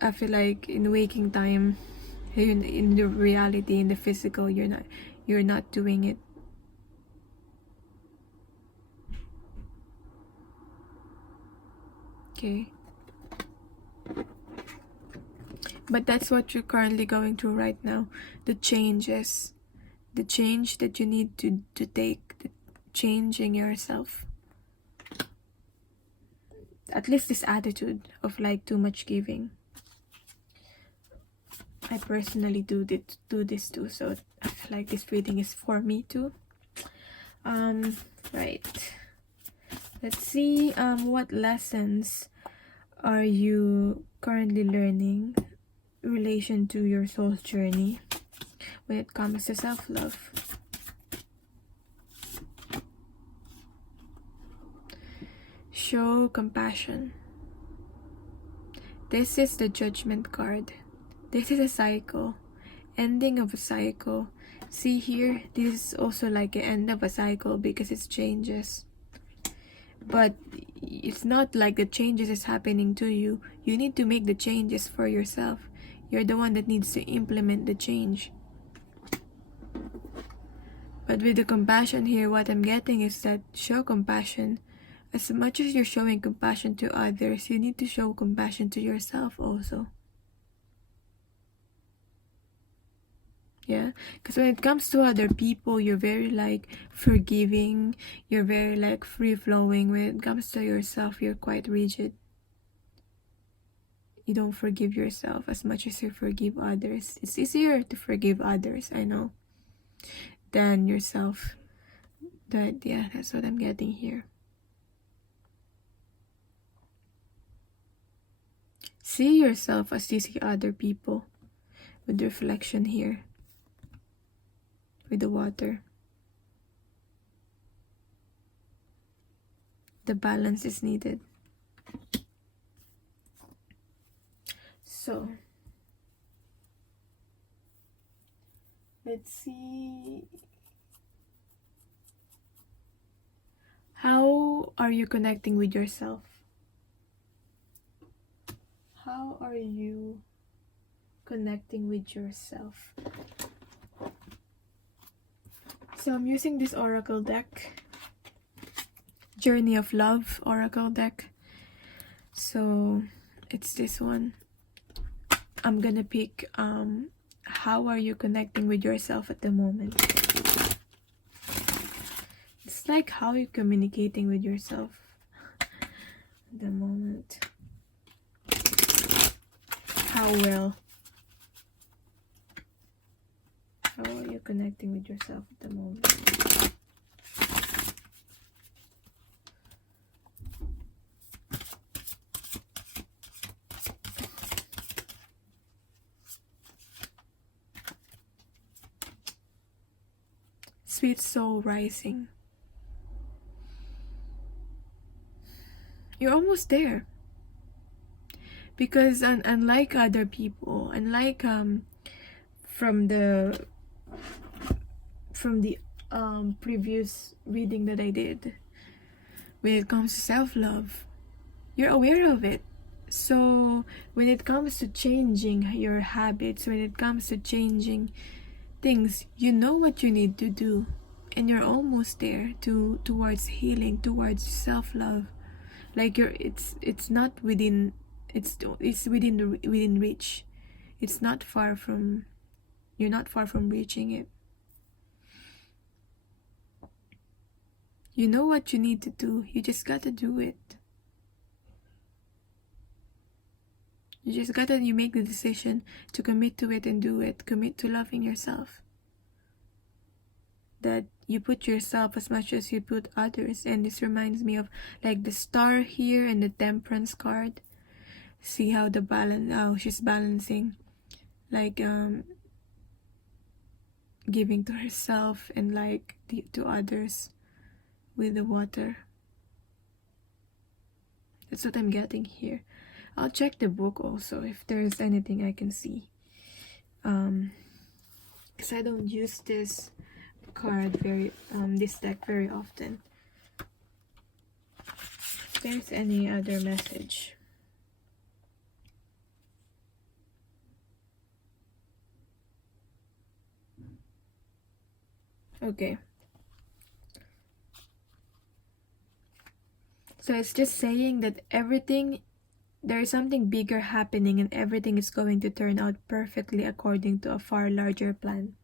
I feel like in waking time, In the reality, in the physical, you're not doing it. Okay, but that's what you're currently going through right now. The changes, the change that you need to take, the change in yourself. At least this attitude of like too much giving. I personally do this too, so I feel like this reading is for me too. Right. Let's see, what lessons are you currently learning in relation to your soul's journey when it comes to self-love? Show compassion. This is the Judgment card. This is a cycle, ending of a cycle. See here, this is also like an end of a cycle because it's changes. But it's not like the changes is happening to you. You need to make the changes for yourself. You're the one that needs to implement the change. But with the compassion here, what I'm getting is that show compassion. As much as you're showing compassion to others, you need to show compassion to yourself also. Yeah, because when it comes to other people, you're very like forgiving, you're very like free-flowing. When it comes to yourself, you're quite rigid. You don't forgive yourself as much as you forgive others. It's easier to forgive others, I know, than yourself. Yeah, that's what I'm getting here. See yourself as you see other people with reflection here. With the water. The balance is needed. So, let's see. How are you connecting with yourself? How are you connecting with yourself? So I'm using this oracle deck. Journey of Love oracle deck. So it's this one. I'm gonna pick how are you connecting with yourself at the moment. It's like how are you communicating with yourself at the moment. How well. How are you connecting with yourself at the moment? Sweet soul rising. You're almost there. Because unlike other people, unlike from the previous reading that I did, when it comes to self-love, you're aware of it. So when it comes to changing your habits, when it comes to changing things, you know what you need to do, and you're almost there towards healing, towards self-love. Like it's not within, it's within reach. It's not far from, you're not far from reaching it. You know what you need to do. You just gotta do it. You make the decision to commit to it and do it. Commit to loving yourself. That you put yourself as much as you put others. And this reminds me of like the star here and the Temperance card. See how how she's balancing, like giving to herself and like to others with the water. That's what I'm getting here. I'll check the book also if there's anything I can see, because I don't use this card this deck very often. If there's any other message. Okay. So it's just saying that there is something bigger happening and everything is going to turn out perfectly according to a far larger plan.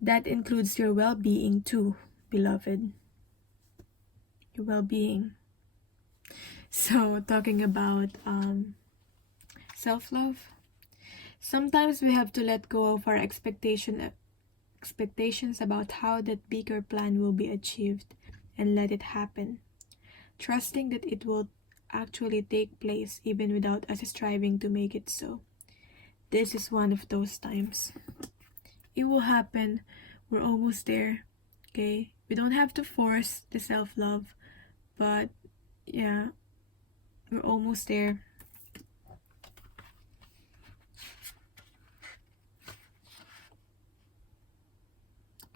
That includes your well-being too, beloved. Your well-being. So talking about self-love. Sometimes we have to let go of our expectations about how that bigger plan will be achieved and let it happen, trusting that it will actually take place even without us striving to make it so. This is one of those times. It will happen. We're almost there. Okay? We don't have to force the self-love, but yeah, we're almost there.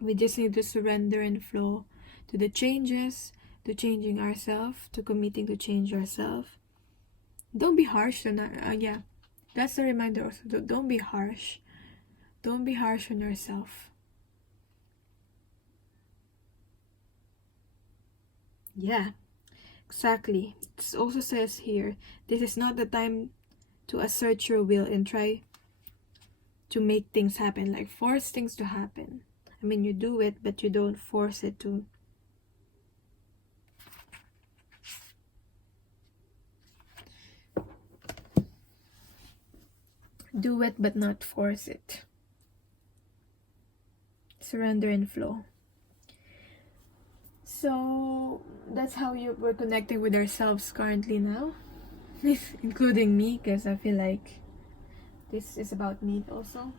We just need to surrender and flow to the changes, to changing ourselves, to committing to change ourselves. Don't be harsh on yeah, that's the reminder also. Don't be harsh. Don't be harsh on yourself. Yeah, exactly. It also says here, this is not the time to assert your will and try to make things happen, like force things to happen. I mean, you do it, but you don't force it to. Do it, but not force it. Surrender and flow. So that's how we're connecting with ourselves currently now, including me, because I feel like this is about me also.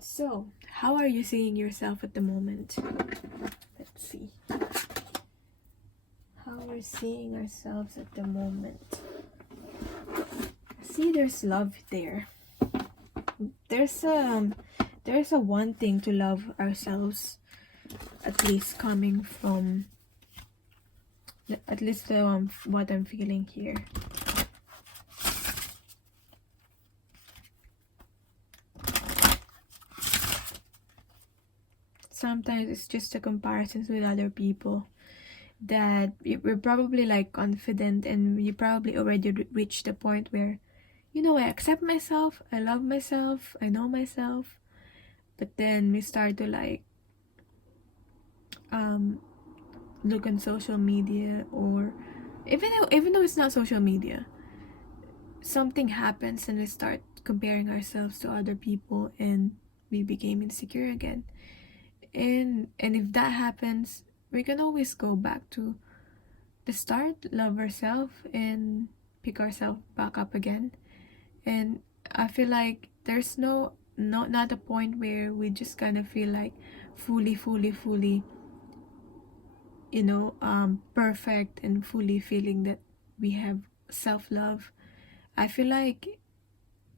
So how are you seeing yourself at the moment? Let's see. How we're seeing ourselves at the moment. See, there's love there. There's a wanting to love ourselves, at least coming from what I'm feeling here. Sometimes it's just the comparisons with other people that we're probably like confident, and you probably already reached the point where, you know, I accept myself, I love myself, I know myself. But then we start to like look on social media, or even though it's not social media, something happens and we start comparing ourselves to other people and we became insecure again. And if that happens, we can always go back to the start, love ourselves and pick ourselves back up again. And I feel like there's not a point where we just kind of feel like fully, you know, perfect and fully feeling that we have self-love. I feel like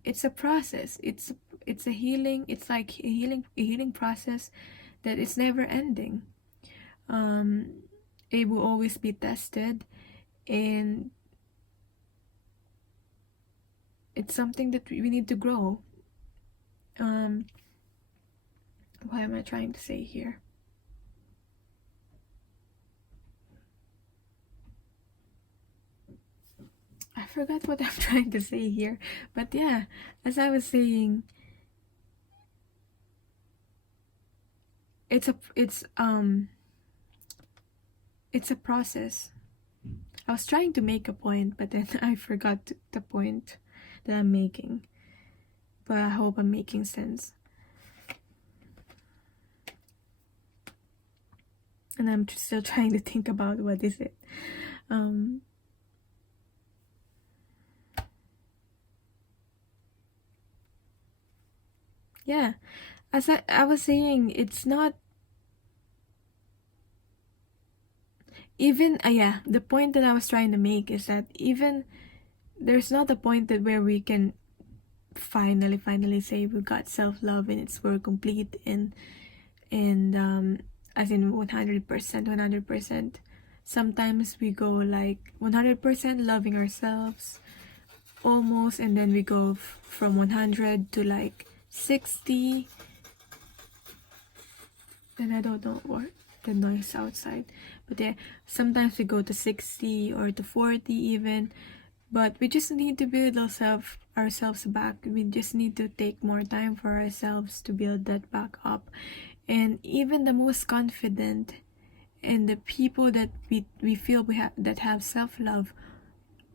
it's a process. It's a healing. It's like a healing process that is never ending. It will always be tested, and it's something that we need to grow. What am I trying to say here? I forgot what I'm trying to say here. But yeah, as I was saying, it's a process. I was trying to make a point, but then I forgot the point that I'm making. But I hope I'm making sense. And I'm still trying to think about what is it. Yeah, as I was saying, it's not even yeah, the point that I was trying to make is that even there's not a point that where we can finally say we got self-love and we're complete and as in 100%. Sometimes we go like 100% loving ourselves almost, and then we go from 100 to like 60, and I don't know what the noise outside, but yeah, sometimes we go to 60 or to 40 even, but we just need to build ourselves back. We just need to take more time for ourselves to build that back up. And even the most confident and the people that we feel that have self-love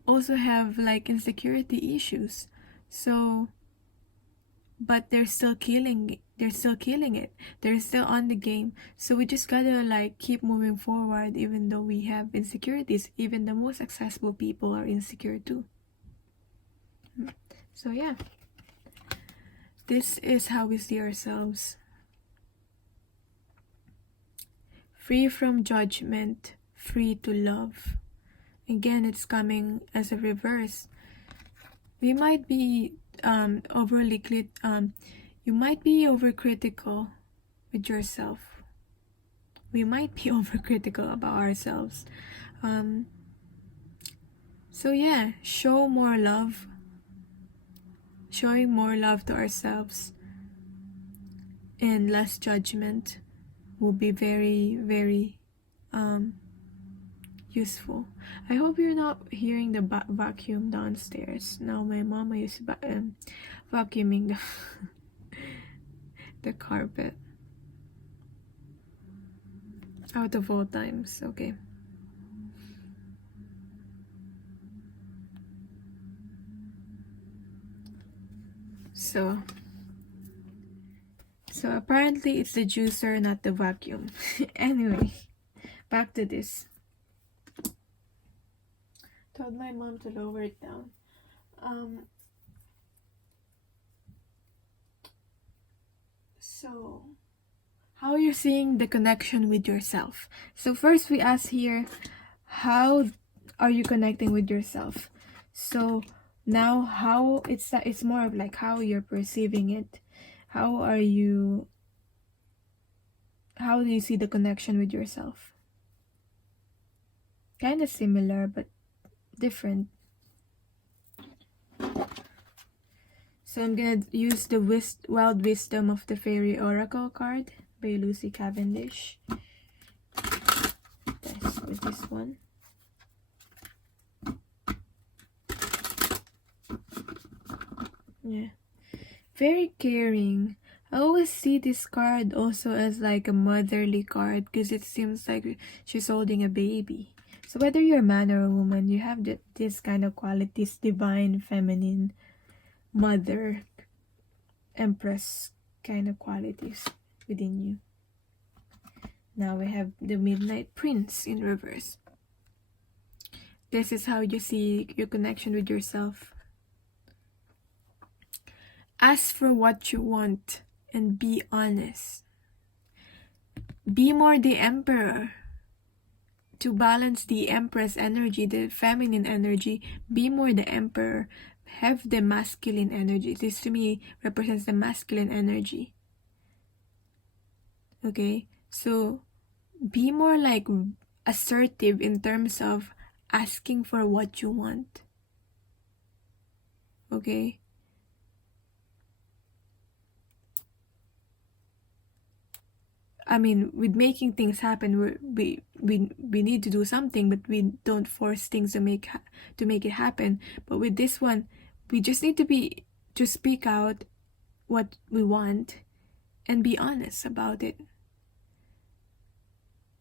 also have like insecurity issues. So but they're still killing it. They're still on the game. So we just gotta like keep moving forward even though we have insecurities. Even the most successful people are insecure too. So yeah, this is how we see ourselves. Free from judgment, free to love. Again, it's coming as a reverse. We might be you might be overcritical with yourself. We might be overcritical about ourselves. So yeah, show more love. Showing more love to ourselves and less judgment will be very, very useful. I hope you're not hearing the vacuum downstairs. Now my mama is vacuuming the carpet out of all times. Okay. So apparently it's the juicer, not the vacuum. Anyway, back to this. Told my mom to lower it down. So how are you seeing the connection with yourself? So first we ask here, how are you connecting with yourself? So now how it's more of like how you're perceiving it. How do you see the connection with yourself? Kind of similar but different. So I'm gonna use the Wild Wisdom of the Fairy Oracle card by Lucy Cavendish. That's with this one. Yeah, very caring. I always see this card also as like a motherly card because it seems like she's holding a baby. So whether you're a man or a woman, you have this kind of qualities, divine, feminine, mother, empress kind of qualities within you. Now we have the Midnight Prince in reverse. This is how you see your connection with yourself. Ask for what you want and be honest. Be more the emperor. To balance the empress energy, the feminine energy, be more the emperor. Have the masculine energy. This to me represents the masculine energy. Okay, so be more like assertive in terms of asking for what you want. Okay, I mean, with making things happen, we need to do something, but we don't force things to make it happen. But with this one, we just need to speak out what we want and be honest about it.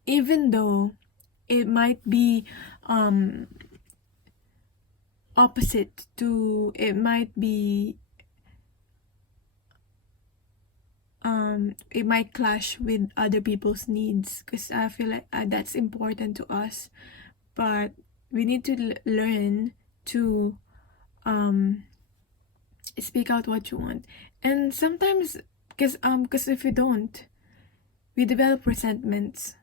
Even though it might be opposite to, it might be it might clash with other people's needs, because I feel like that's important to us, but we need to learn to speak out what you want. And sometimes because if we don't, we develop resentments.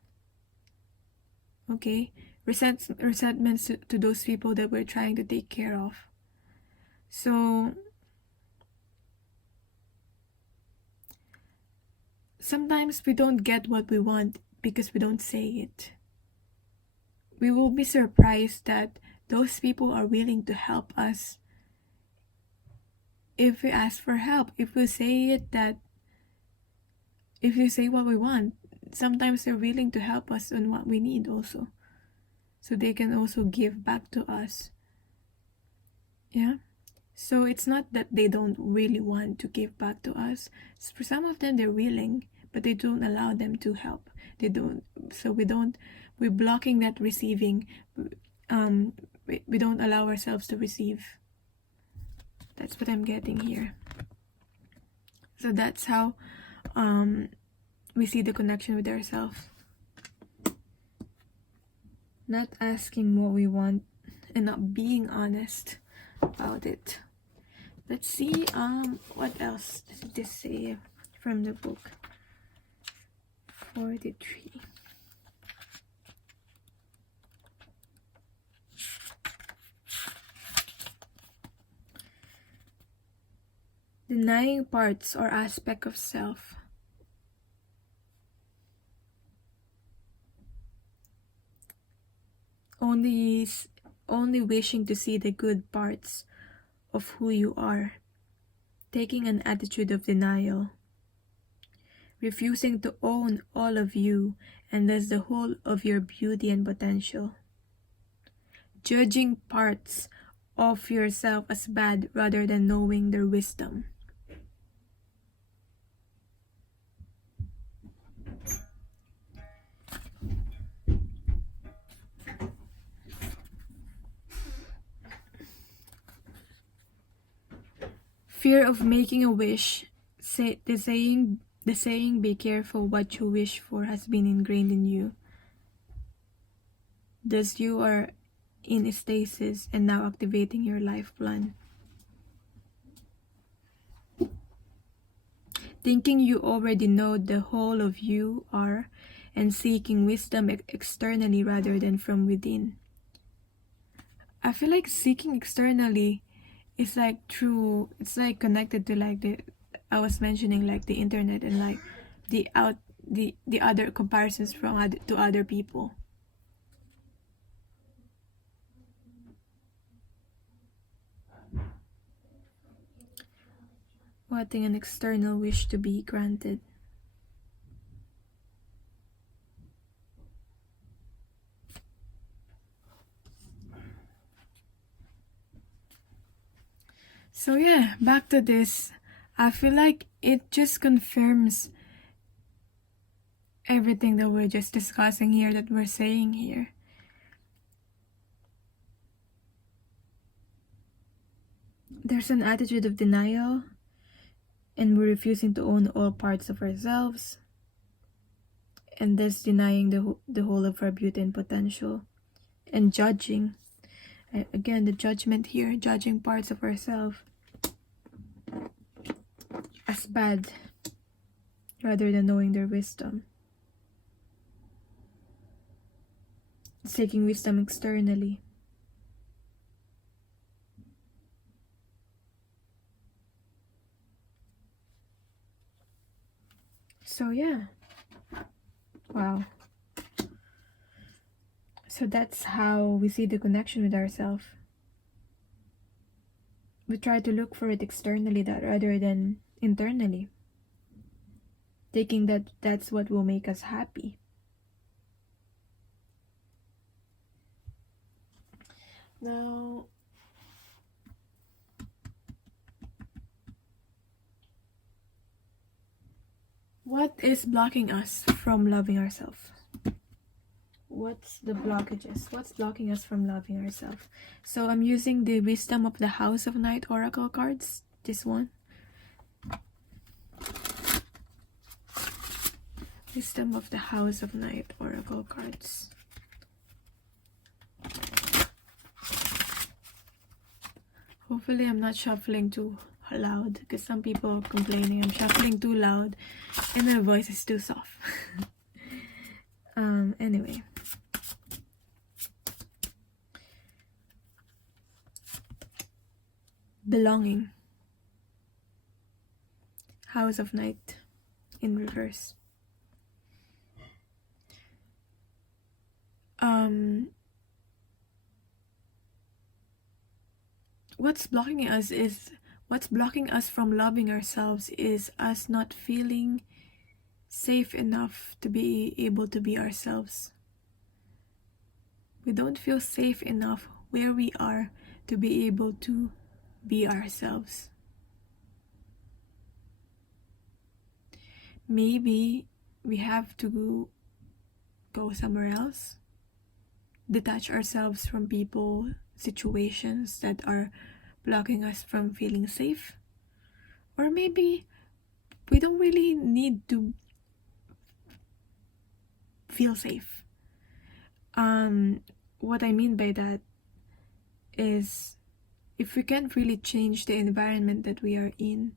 Okay, resentments to those people that we're trying to take care of. So sometimes we don't get what we want because we don't say it. We will be surprised that those people are willing to help us if we ask for help, if we say what we want, sometimes they're willing to help us on what we need also, so they can also give back to us. Yeah, so it's not that they don't really want to give back to us. For some of them, they're willing, but they don't allow them to help. They don't. So we're blocking that receiving. We don't allow ourselves to receive. That's what I'm getting here. So that's how we see the connection with ourselves. Not asking what we want and not being honest about it. Let's see what else does this say from the book. 43. Denying parts or aspect of self. Only wishing to see the good parts of who you are. Taking an attitude of denial. Refusing to own all of you and thus the whole of your beauty and potential. Judging parts of yourself as bad rather than knowing their wisdom. Fear of making a wish. The saying be careful what you wish for has been ingrained in you. Thus you are in stasis and now activating your life plan. Thinking you already know the whole of you are and seeking wisdom externally rather than from within. I feel like seeking externally is like it's like connected to like I was mentioning like the internet and like the other comparisons to other people. Wanting an external wish to be granted. So yeah, back to this. I feel like it just confirms everything that we're just discussing here, that we're saying here. There's an attitude of denial, and we're refusing to own all parts of ourselves, and thus denying the whole of our beauty and potential, and judging. Again, the judgment here, judging parts of ourselves as bad rather than knowing their wisdom. Seeking wisdom externally. So yeah. Wow. So that's how we see the connection with ourselves. We try to look for it externally rather than internally. Thinking that that's what will make us happy. Now, what is blocking us from loving ourselves? What's the blockages? What's blocking us from loving ourselves? So I'm using the Wisdom of the House of Night Oracle cards. This one. Wisdom of the House of Night Oracle cards. Hopefully I'm not shuffling too loud, because some people are complaining I'm shuffling too loud and my voice is too soft. Anyway. Belonging. House of Night in reverse. What's blocking us is what's blocking us from loving ourselves is us not feeling safe enough to be able to be ourselves. We don't feel safe enough where we are to be able to be ourselves. Maybe we have to go somewhere else, detach ourselves from people, situations that are blocking us from feeling safe. Or maybe we don't really need to feel safe. What I mean by that is, if we can't really change the environment that we are in,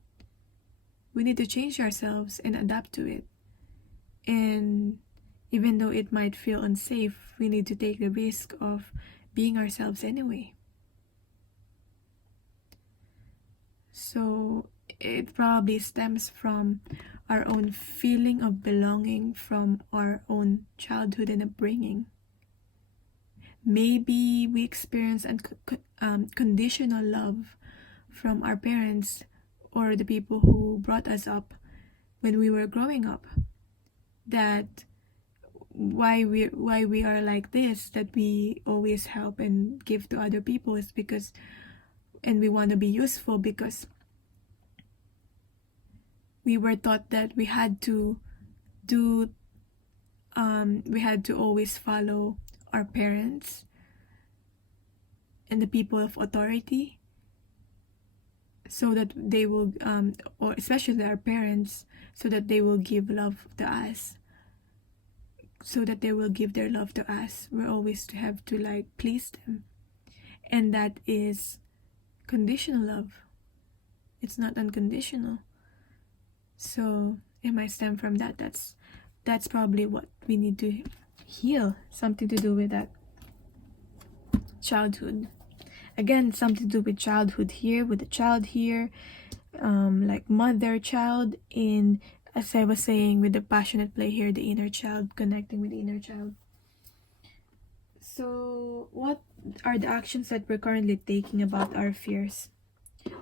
we need to change ourselves and adapt to it. And even though it might feel unsafe, we need to take the risk of being ourselves anyway. So it probably stems from our own feeling of belonging from our own childhood and upbringing. Maybe we experience unconditional love from our parents or the people who brought us up when we were growing up. That why we are like this, that we always help and give to other people, is because, and we want to be useful because we were taught that we had to always follow our parents and the people of authority, so that they will or especially our parents, so that they will give love to us, so that they will give their love to us. We always have to like please them, and that is conditional love. It's not unconditional. So it might stem from that. That's probably what we need to heal. Something to do with that childhood. Again, something to do with childhood here, with the child here, like mother, child, in, as I was saying, with the passionate play here, the inner child, connecting with the inner child. So what are the actions that we're currently taking about our fears?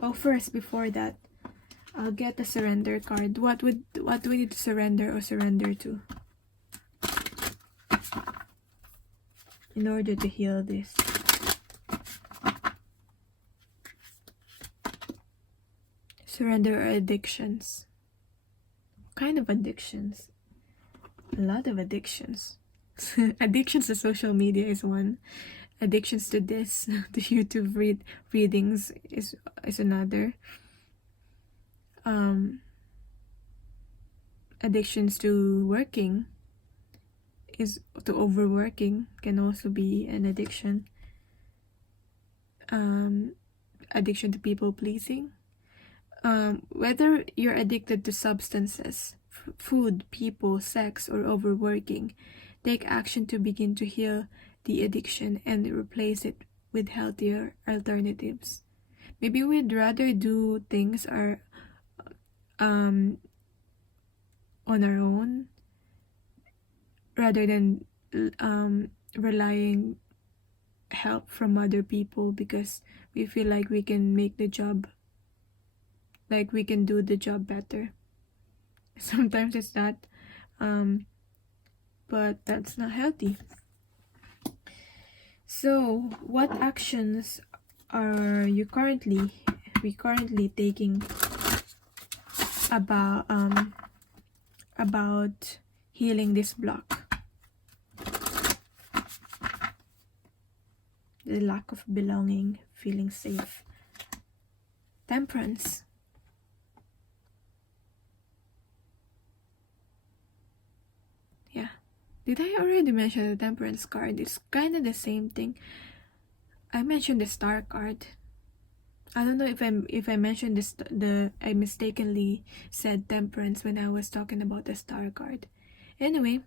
Oh, first, before that, I'll get the surrender card. What do we need to surrender or surrender to in order to heal this? Surrender our addictions. What kind of addictions? A lot of addictions. Addictions to social media is one. Addictions to this, to YouTube readings is another. Addictions to working, is to overworking, can also be an addiction. Addiction to people pleasing. Whether you're addicted to substances, food, people, sex, or overworking, take action to begin to heal the addiction and replace it with healthier alternatives. Maybe we'd rather do things on our own rather than relying help from other people, because we feel like we can make the job, like we can do the job better. Sometimes it's not, but that's not healthy. So what actions are we currently taking about healing this block, the lack of belonging, feeling safe? Temperance. Yeah, did I already mention the temperance card? It's kind of the same thing. I mentioned the star card. I don't know if I mentioned this, I mistakenly said temperance when I was talking about the star card. Anyway,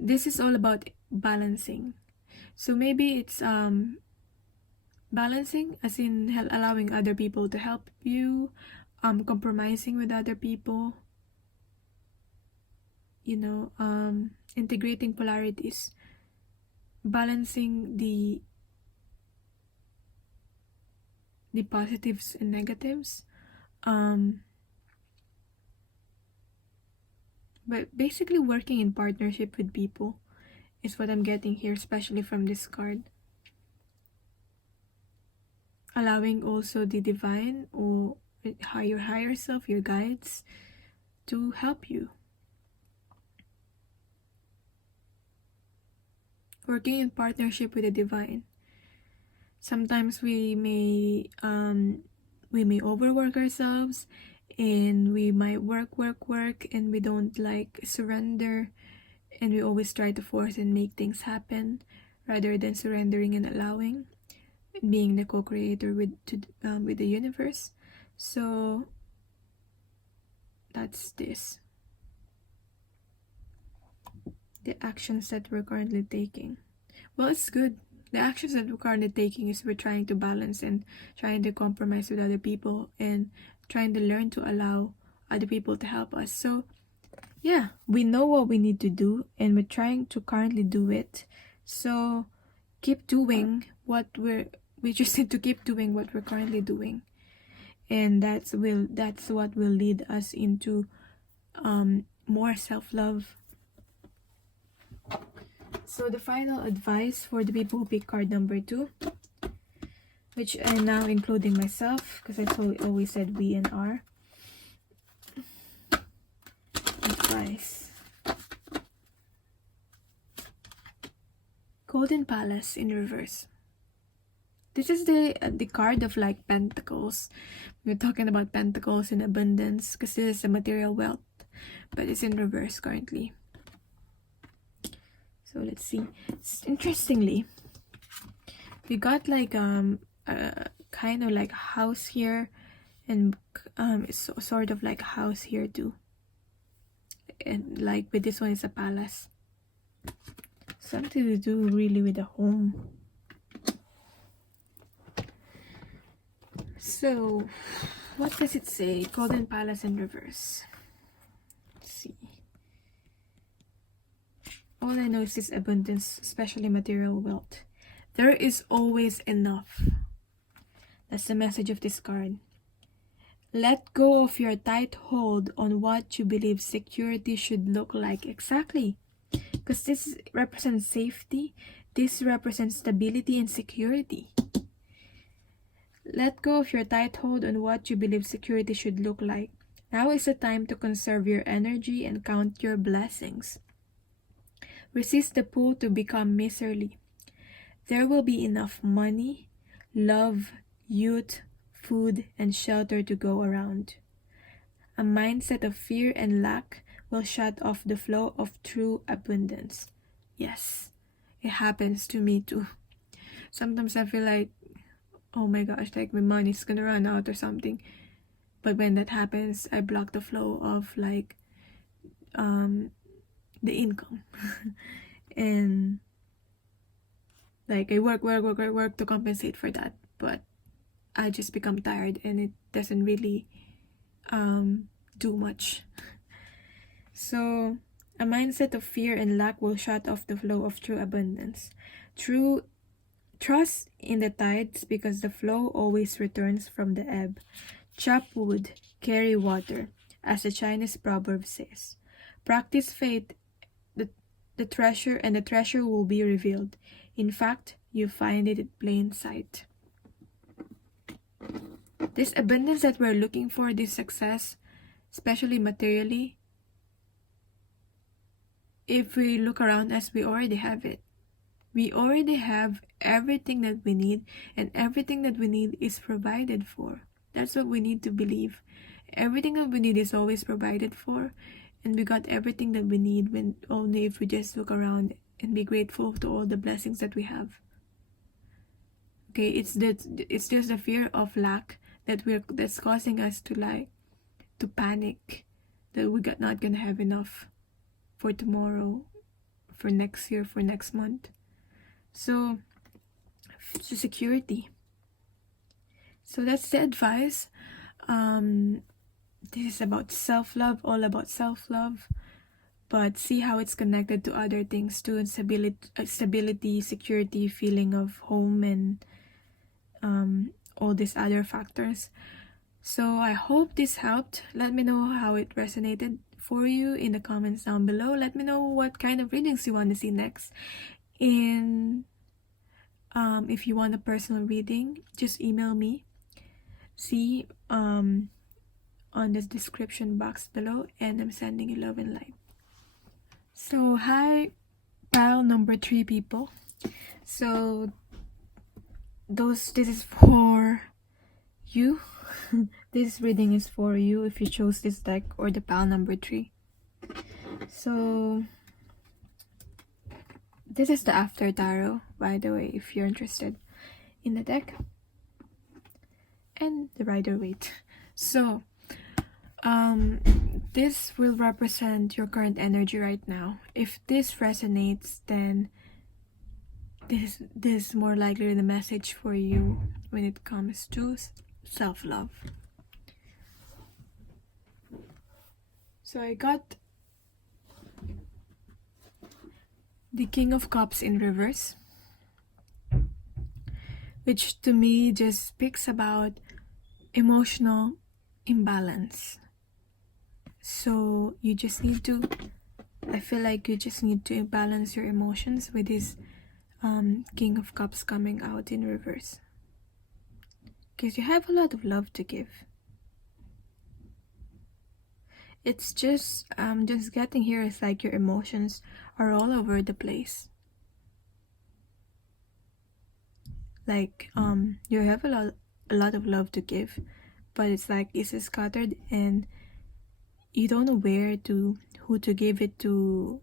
this is all about balancing. So maybe it's balancing, as in allowing other people to help you, compromising with other people, integrating polarities, balancing the the positives and negatives. But basically working in partnership with people is what I'm getting here, especially from this card. Allowing also the divine or your higher self, your guides, to help you. Working in partnership with the divine. Sometimes we may overwork ourselves, and we might work, and we don't like surrender, and we always try to force and make things happen rather than surrendering and allowing, being the co-creator with the universe. So that's this. The actions that we're currently taking. Well, it's good. The actions that we're currently taking is we're trying to balance and trying to compromise with other people and trying to learn to allow other people to help us. So yeah, we know what we need to do and we're trying to currently do it. So keep doing what we just need to keep doing what we're currently doing. And that's what will lead us into more self-love. So the final advice for the people who pick card number 2, which I'm now including myself because I always said we and are. Advice. Golden Palace in reverse. This is the card of like pentacles. We're talking about pentacles in abundance because this is a material wealth, but it's in reverse currently. So let's see. Interestingly, we got like a kind of like a house here, and it's sort of like a house here too. And like with this one, it's a palace. Something to do really with a home. So, what does it say? Golden Palace in reverse. Let's see. All I know is this abundance, especially material wealth. There is always enough. That's the message of this card. Let go of your tight hold on what you believe security should look like. Exactly. Because this represents safety. This represents stability and security. Let go of your tight hold on what you believe security should look like. Now is the time to conserve your energy and count your blessings. Resist the pull to become miserly. There will be enough money, love, youth, food, and shelter to go around. A mindset of fear and lack will shut off the flow of true abundance. Yes, it happens to me too. Sometimes I feel like, oh my gosh, like my money's gonna run out or something. But when that happens, I block the flow of like the income. And like I work to compensate for that, but I just become tired and it doesn't really do much. So a mindset of fear and lack will shut off the flow of true abundance. Trust in the tides because the flow always returns from the ebb. Chop wood, carry water, as the Chinese proverb says. Practice faith, the treasure will be revealed. In fact, you find it in plain sight. This abundance that we're looking for, this success, especially materially, if we look around us, we already have it. We already have everything that we need, and everything that we need is provided for. That's what we need to believe. Everything that we need is always provided for, and we got everything that we need when only if we just look around and be grateful to all the blessings that we have. Okay, it's just the fear of lack that's causing us to panic that we got not gonna have enough for tomorrow, for next year, for next month. So security. So that's the advice. This is about self-love, all about self-love, but see how it's connected to other things too, and stability, security, feeling of home, and all these other factors. So I hope this helped. Let me know how it resonated for you in the comments down below. Let me know what kind of readings you want to see next. And if you want a personal reading, just email me. See on the description box below, and I'm sending you love and light. So hi pile number 3 people. So this is for you. This reading is for you if you chose this deck or the pile number 3. So this is the After Tarot, by the way, if you're interested in the deck, and the Rider-Waite. So this will represent your current energy right now. If this resonates, then this is more likely the message for you when it comes to self-love. So I got the King of Cups in reverse, which to me just speaks about emotional imbalance. So you just need to, I feel like you just need to balance your emotions with this King of Cups coming out in reverse, because you have a lot of love to give. It's just getting here is like your emotions are all over the place. Like you have a lot of love to give, but it's like it's scattered and you don't know who to give it to.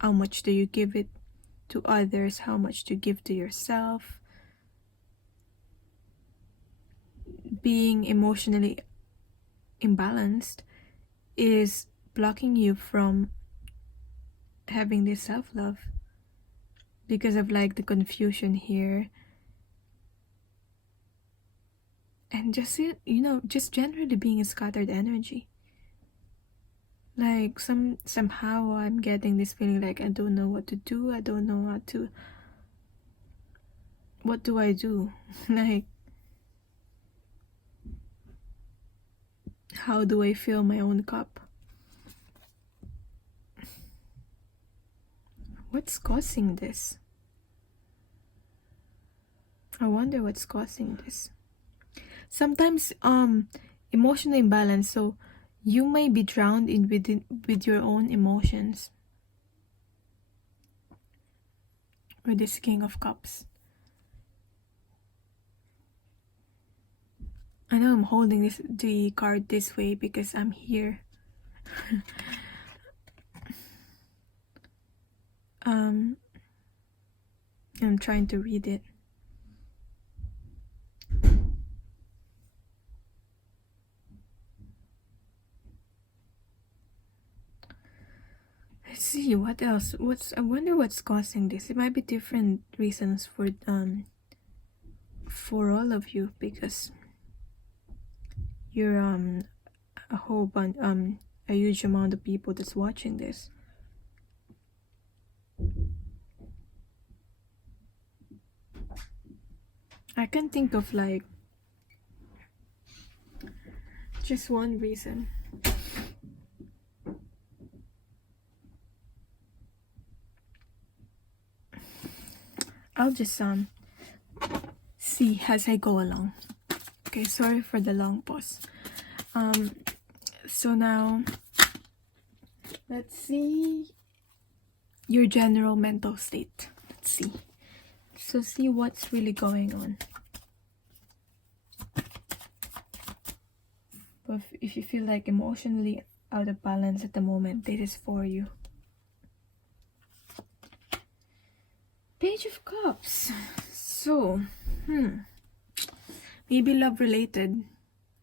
How much do you give it to others? How much to give to yourself? Being emotionally imbalanced is blocking you from having this self-love because of like the confusion here, and just just generally being a scattered energy. Like somehow I'm getting this feeling like I don't know what to do. I don't know what do I do? Like, how do I fill my own cup? What's causing this? I wonder what's causing this. Sometimes emotional imbalance, so you may be drowned with your own emotions. With this King of Cups. I know I'm holding the card this way because I'm here. I'm trying to read it. Let's see what else. I wonder what's causing this. It might be different reasons for all of you, because you're a whole bunch a huge amount of people that's watching this. I can think of like just one reason. I'll just see as I go along. Okay, sorry for the long pause. So now let's see your general mental state. Let's see. So see what's really going on. But if you feel like emotionally out of balance at the moment, this is for you. Page of Cups. So, maybe love related.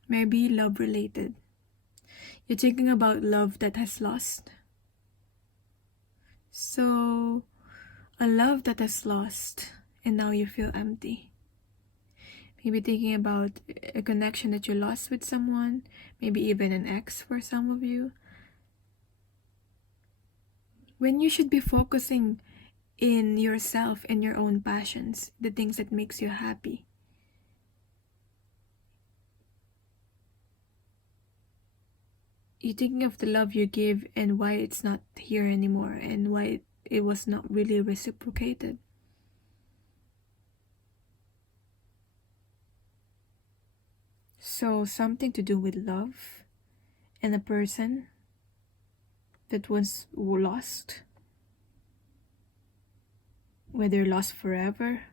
Maybe love related. You're thinking about love that has lost. So, a love that has lost and now you feel empty. Maybe thinking about a connection that you lost with someone, maybe even an ex for some of you. When you should be focusing in yourself and your own passions, the things that makes you happy. you're thinking of the love you give and why it's not here anymore, and why it was not really reciprocated. So something to do with love and a person that was lost, whether lost forever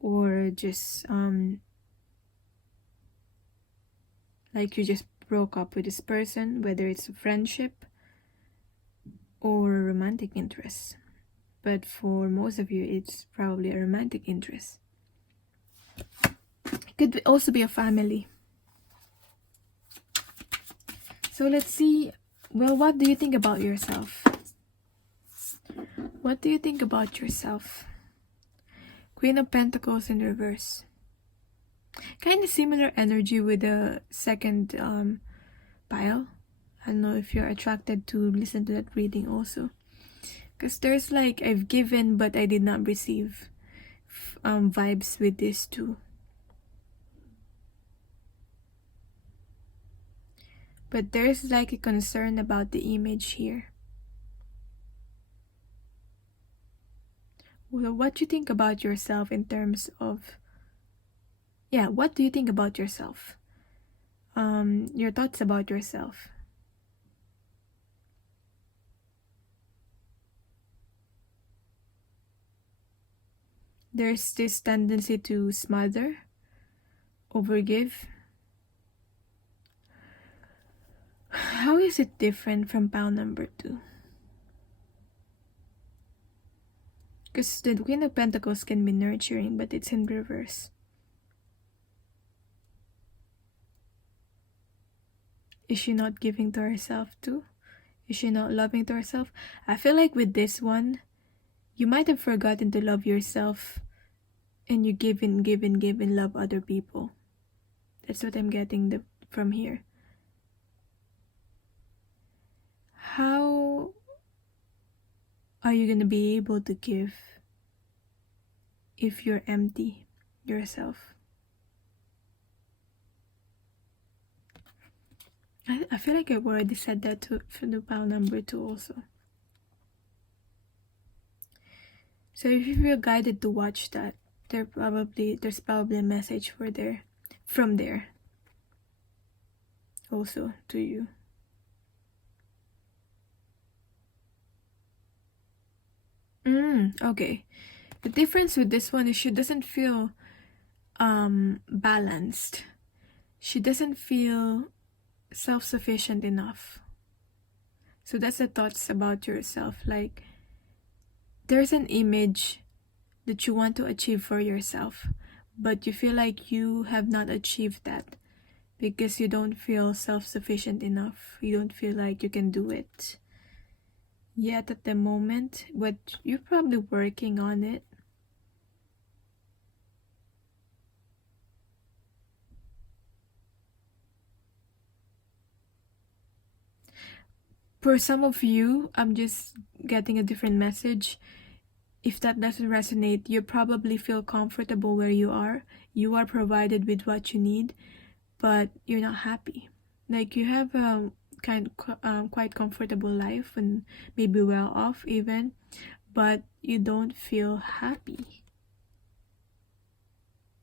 or just like you just broke up with this person, whether it's a friendship or a romantic interest. But for most of you, it's probably a romantic interest. It could also be a family. So let's see. Well, what do you think about yourself? What do you think about yourself? Queen of Pentacles in reverse. Kind of similar energy with the second pile. I don't know if you're attracted to listen to that reading also. Because there's like, I've given but I did not receive vibes with this too. But there's like a concern about the image here. Well, what do you think about yourself in terms of... Yeah, what do you think about yourself? Your thoughts about yourself. There's this tendency to smother, overgive. How is it different from pile number 2? Because the Queen of Pentacles can be nurturing, but it's in reverse. Is she not giving to herself too? Is she not loving to herself? I feel like with this one, you might have forgotten to love yourself, and you give and love other people. That's what I'm getting from here. How are you gonna be able to give if you're empty yourself? I feel like I've already said that for the pile number 2 also. So if you feel guided to watch that, there's probably a message from there also to you. Okay. The difference with this one is she doesn't feel balanced. She doesn't feel self-sufficient enough. So that's the thoughts about yourself. Like, there's an image that you want to achieve for yourself, but you feel like you have not achieved that because you don't feel self-sufficient enough. You don't feel like you can do it yet at the moment, but you're probably working on it. For some of you, I'm just getting a different message. If that doesn't resonate, you probably feel comfortable where you are. You are provided with what you need, but you're not happy. Like, you have a quite comfortable life and maybe well off even, but you don't feel happy.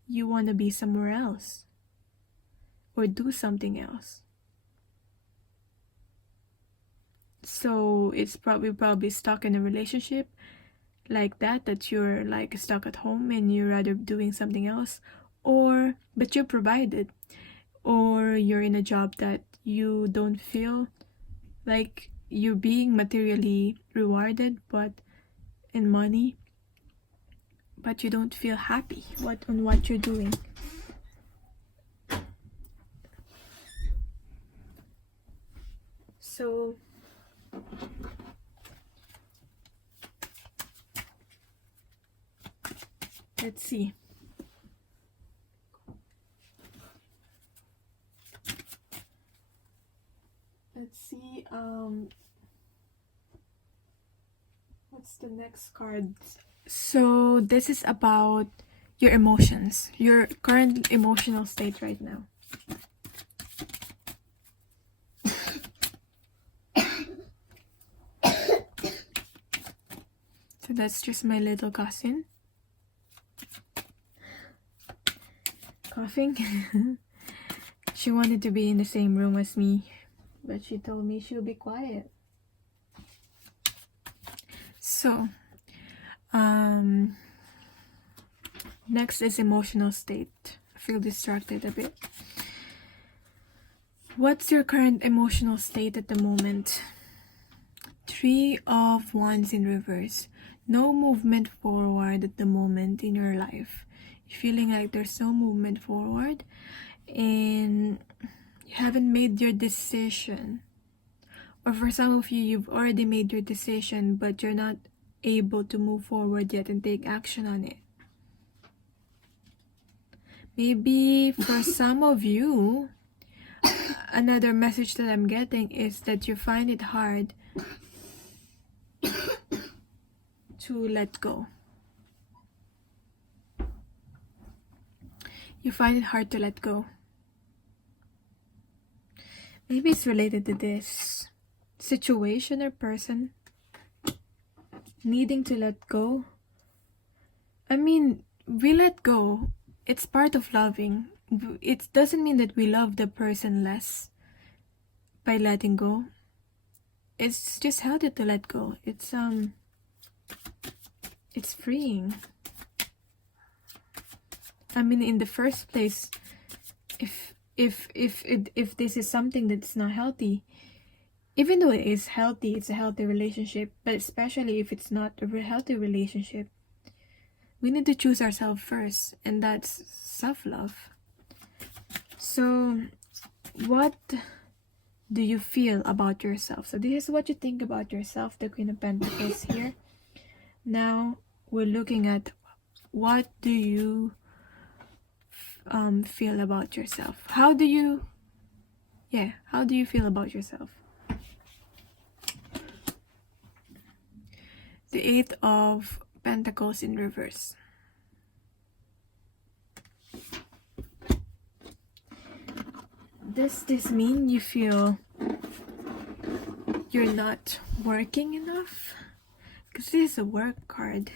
You want to be somewhere else or do something else. So it's probably stuck in a relationship like that you're like stuck at home and you're rather doing something else, but you're provided, or you're in a job that you don't feel like you're being materially rewarded but in money, but you don't feel happy on what you're doing. So let's see. What's the next card? So this is about your emotions, your current emotional state right now. So that's just my little cousin coughing. She wanted to be in the same room as me, but she told me she'll be quiet. So, next is emotional state. I feel distracted a bit. What's your current emotional state at the moment? 3 of Wands in reverse. No movement forward at the moment in your life. You're feeling like there's no movement forward and you haven't made your decision. Or for some of you, you've already made your decision, but you're not able to move forward yet and take action on it. Maybe for some of you, another message that I'm getting is that you find it hard to let go. You find it hard to let go. Maybe it's related to this situation or person needing to let go. I mean, we let go. It's part of loving. It doesn't mean that we love the person less by letting go. It's just healthy to let go. It's freeing. I mean, in the first place, if this is something that's not healthy, even though it is healthy, it's a healthy relationship, but especially if it's not a healthy relationship, we need to choose ourselves first, and that's self-love. So what do you feel about yourself? So this is what you think about yourself, the Queen of Pentacles here. Now we're looking at what do you feel about yourself. How do you feel about yourself? The 8 of Pentacles in reverse. Does this mean you feel you're not working enough? Because this is a work card.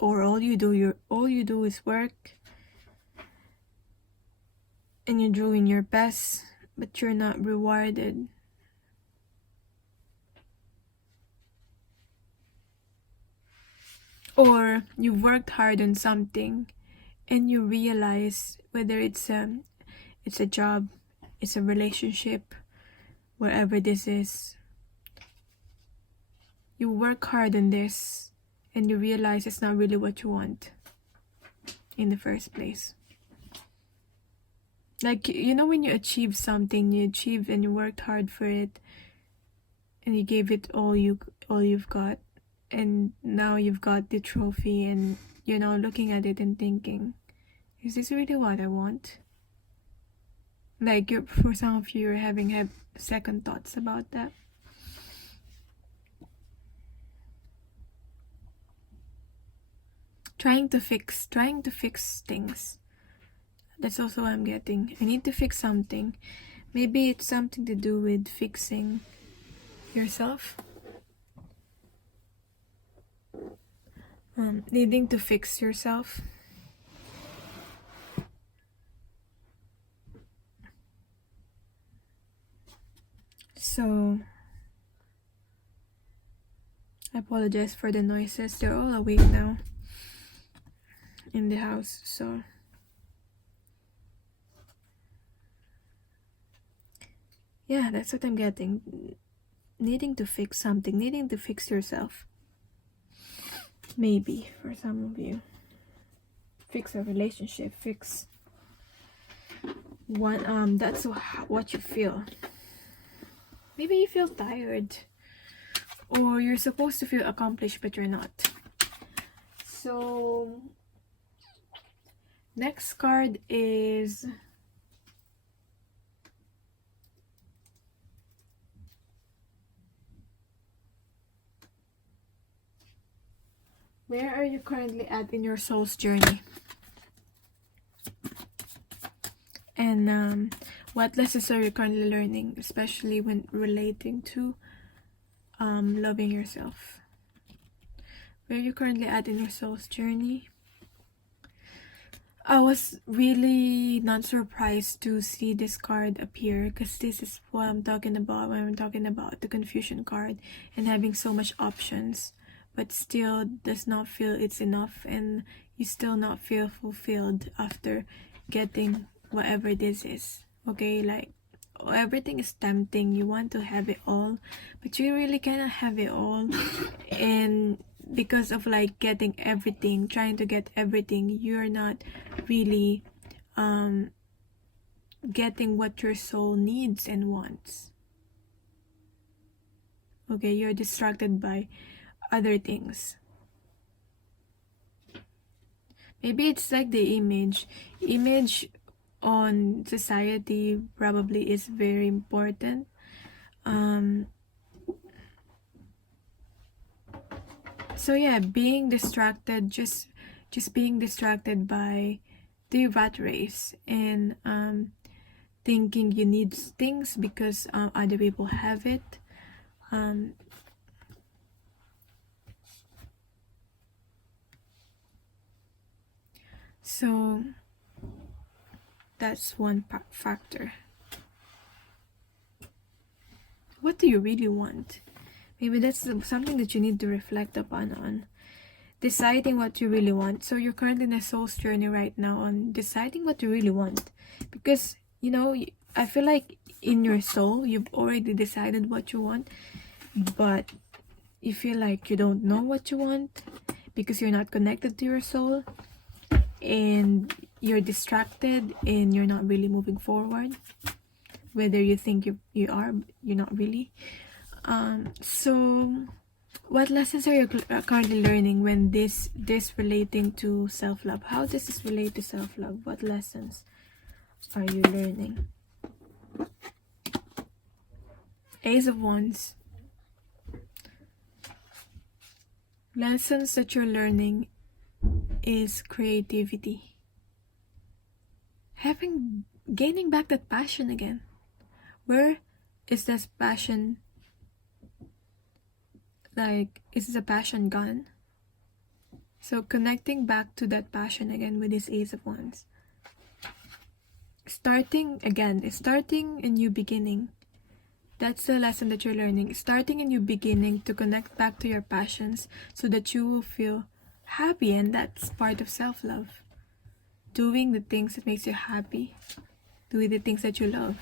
Or all you do is work and you're doing your best, but you're not rewarded. Or you've worked hard on something and you realize, whether it's a job, it's a relationship, wherever this is, you work hard on this and you realize it's not really what you want in the first place. Like, you know, when you achieve something, you achieve and you worked hard for it and you gave it all you've got, and now you've got the trophy and you're now looking at it and thinking, is this really what I want? Like, for some of you, you're having second thoughts about that. Trying to fix things. That's also what I'm getting. I need to fix something. Maybe it's something to do with fixing yourself. Needing to fix yourself. So, I apologize for the noises. They're all awake now in the house, so yeah, that's what I'm getting. Needing to fix something, needing to fix yourself. Maybe for some of you, fix a relationship, fix one. That's what you feel. Maybe you feel tired, or you're supposed to feel accomplished but you're not. So next card is where are you currently at in your soul's journey? And And what lessons are you currently learning, especially when relating to loving yourself? Where are you currently at in your soul's journey? I was really not surprised to see this card appear, because this is what I'm talking about when I'm talking about the confusion card and having so much options, but still does not feel it's enough, and you still not feel fulfilled after getting whatever this is. Okay, like everything is tempting, you want to have it all, but you really cannot have it all. And because of like getting everything, trying to get everything, you're not really getting what your soul needs and wants. Okay, you're distracted by other things. Maybe it's like the image on society probably is very important. So yeah, being distracted, just being distracted by the rat race, and thinking you need things because other people have it. So that's one factor. What do you really want? Maybe that's something that you need to reflect upon, on deciding what you really want. So you're currently in a soul's journey right now on deciding what you really want, because you know, I feel like in your soul you've already decided what you want, but you feel like you don't know what you want because you're not connected to your soul, and you're distracted and you're not really moving forward, whether you think you are, you're not really. So what lessons are you currently learning when this relating to self-love? How does this relate to self-love? What lessons are you learning? Ace of Wands. Lessons that you're learning is creativity. Gaining back that passion again. Where is this passion? Like, is the passion gone? So connecting back to that passion again with this Ace of Wands. Starting a new beginning. That's the lesson that you're learning. Starting a new beginning to connect back to your passions so that you will feel happy, and that's part of self-love. Doing the things that makes you happy. Doing the things that you love.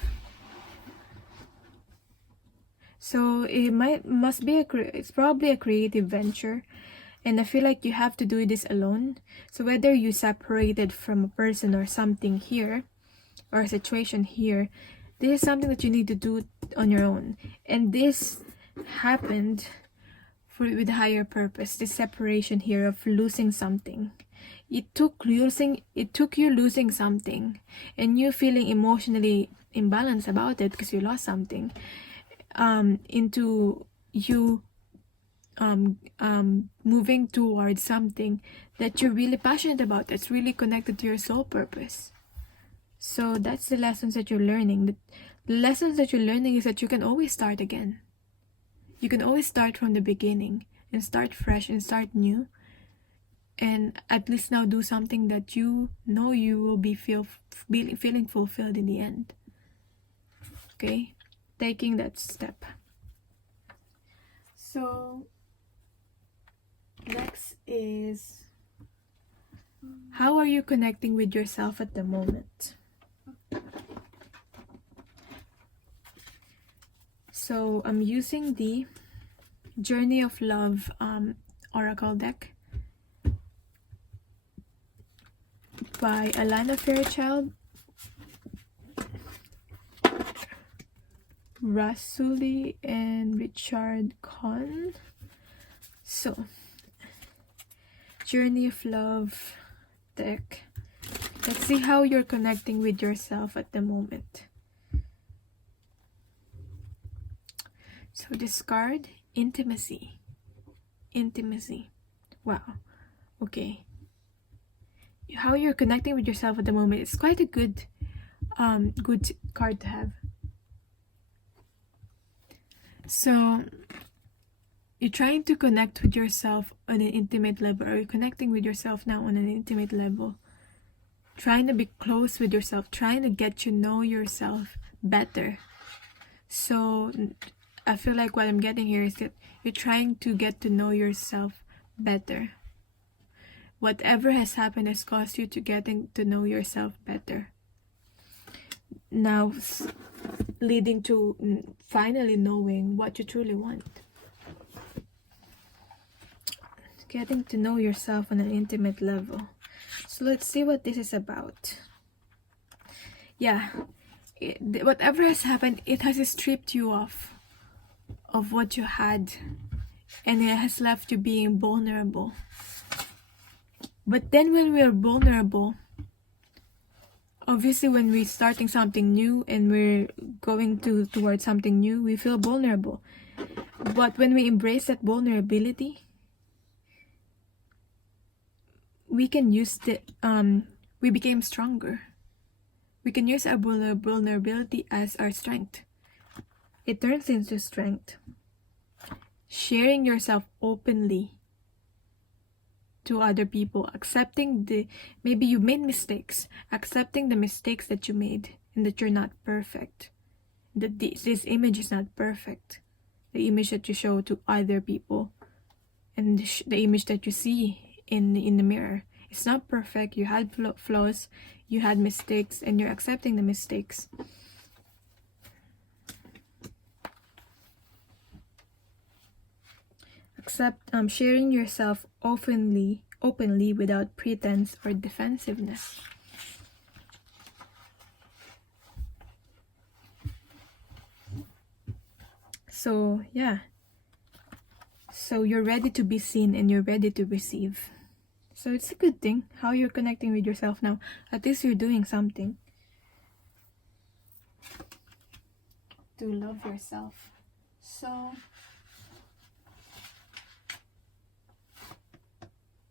So it's probably a creative venture, and I feel like you have to do this alone. So whether you separated from a person or something here, or a situation here, this is something that you need to do on your own. And this happened with higher purpose. This separation here of losing something. It took you losing something and you feeling emotionally imbalanced about it because you lost something, into you moving towards something that you're really passionate about, that's really connected to your soul purpose. So that's the lessons that you're learning. The lessons that you're learning is that you can always start again. You can always start from the beginning and start fresh and start new, and at least now do something that you know you will be feeling fulfilled in the end. Okay, taking that step. So next is, how are you connecting with yourself at the moment? So I'm using the Journey of Love Oracle deck by Alana Fairchild, Rasuli, and Richard Kahn. So, Journey of Love deck. Let's see how you're connecting with yourself at the moment. So this card, intimacy. Wow. Okay. How you're connecting with yourself at the moment is quite a good good card to have. So you're trying to connect with yourself on an intimate level, or you're connecting with yourself now on an intimate level, trying to be close with yourself, trying to get to know yourself better. So I feel like what I'm getting here is that you're trying to get to know yourself better. Whatever has happened has caused you to getting to know yourself better. Now leading to finally knowing what you truly want. Getting to know yourself on an intimate level. So let's see what this is about. Yeah, whatever has happened, it has stripped you off of what you had, and it has left you being vulnerable. But then when we're vulnerable, obviously when we're starting something new and we're going towards something new, we feel vulnerable. But when we embrace that vulnerability, we can use we became stronger. We can use our vulnerability as our strength. It turns into strength. Sharing yourself openly to other people, accepting maybe you made mistakes, accepting the mistakes that you made, and that you're not perfect, that this image is not perfect, the image that you show to other people, and the image that you see in the mirror, it's not perfect. You had flaws, you had mistakes, and you're accepting the mistakes. Sharing yourself openly without pretense or defensiveness. So yeah, so you're ready to be seen and you're ready to receive. So it's a good thing how you're connecting with yourself now. At least you're doing something to love yourself. So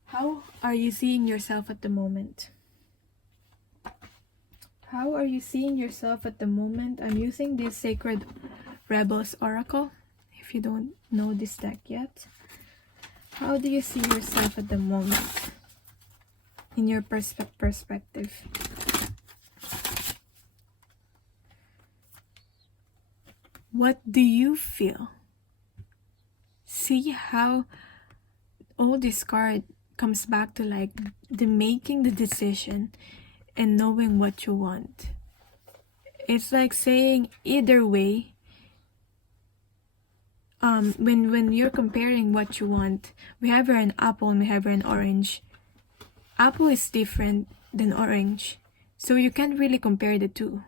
how are you seeing yourself at the moment? How are you seeing yourself at the moment? I'm using this Sacred Rebels Oracle. If you don't know this deck yet, how do you see yourself at the moment in your perspective? What do you feel? See how all this card comes back to like the making the decision and knowing what you want. It's like saying either way, when you're comparing what you want, we have here an apple and we have here an orange. Apple is different than orange, so you can't really compare the two.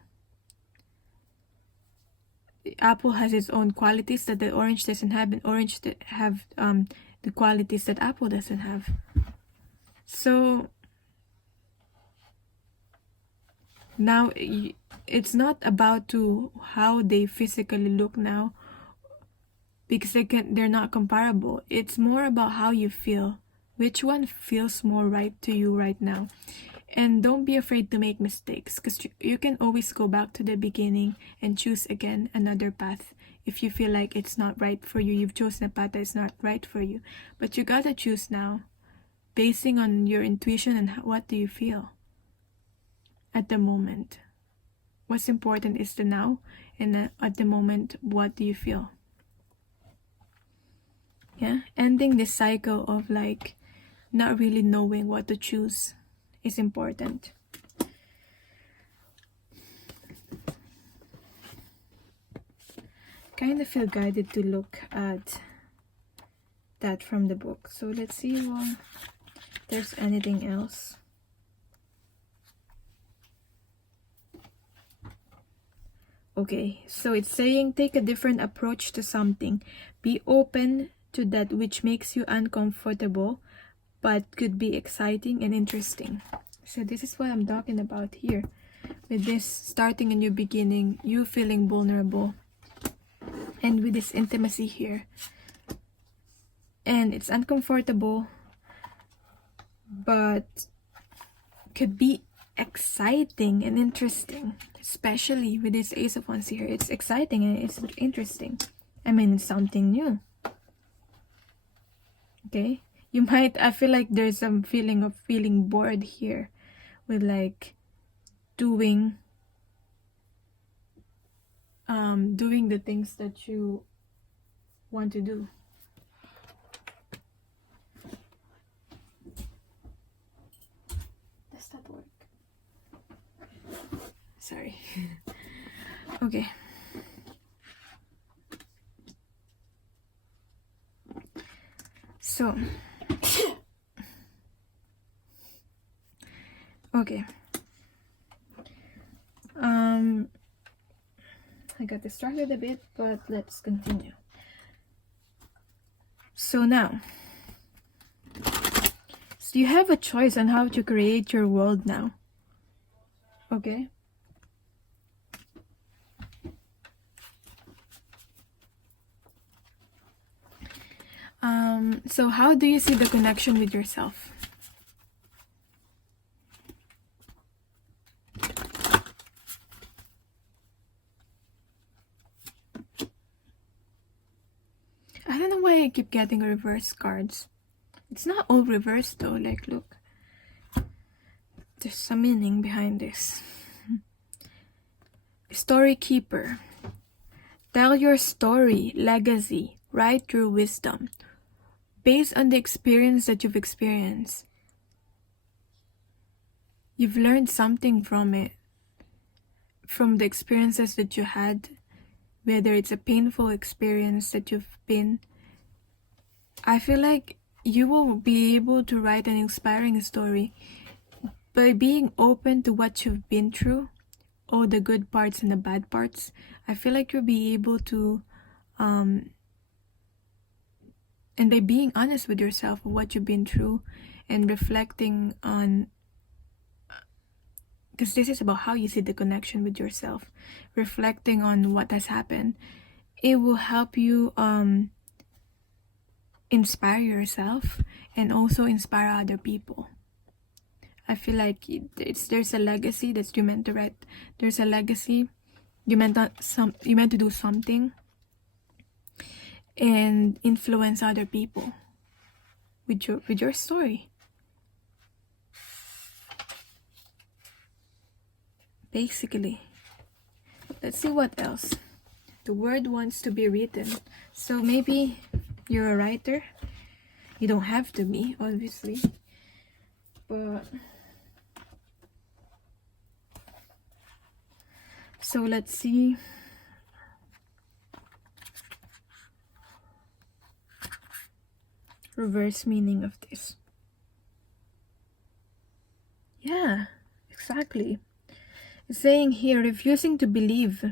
The apple has its own qualities that the orange doesn't have, and orange have the qualities that apple doesn't have. So now it's not about how they physically look now, because they're not comparable. It's more about how you feel. Which one feels more right to you right now? And don't be afraid to make mistakes, because you can always go back to the beginning and choose again another path. If you feel like it's not right for you, you've chosen a path that's not right for you. But you gotta choose now, basing on your intuition and what do you feel at the moment. What's important is the now, and at the moment, what do you feel? Yeah, ending this cycle of like not really knowing what to choose is important. Kind of feel guided to look at that from the book. So let's see if there's anything else. Okay, so it's saying take a different approach to something. Be open to that which makes you uncomfortable, but could be exciting and interesting. So this is what I'm talking about here. With this starting a new beginning, you feeling vulnerable, and with this intimacy here. And it's uncomfortable, but could be exciting and interesting, especially with this Ace of Wands here. It's exciting and it's interesting. I mean, it's something new. Okay, you might, I feel like there's some feeling of feeling bored here with like doing the things that you want to do. Does that work? Sorry. Okay. So okay. I got distracted a bit, but let's continue. So now, so you have a choice on how to create your world now. Okay? So how do you see the connection with yourself? I don't know why I keep getting reverse cards. It's not all reversed though, like look. There's some meaning behind this. Story keeper. Tell your story, legacy, write your wisdom. Based on the experience that you've experienced. You've learned something from it. From the experiences that you had. Whether it's a painful experience that you've been. I feel like you will be able to write an inspiring story by being open to what you've been through, all the good parts and the bad parts. I feel like you'll be able to, and by being honest with yourself of what you've been through and reflecting on, because this is about how you see the connection with yourself, reflecting on what has happened, it will help you inspire yourself and also inspire other people. I feel like there's a legacy that you meant to write. There's a legacy. You meant to do something and influence other people with your story. Basically. Let's see what else. The word wants to be written. So maybe you're a writer. You don't have to be, obviously. But so let's see. Reverse meaning of this. Yeah, exactly. It's saying here, refusing to believe.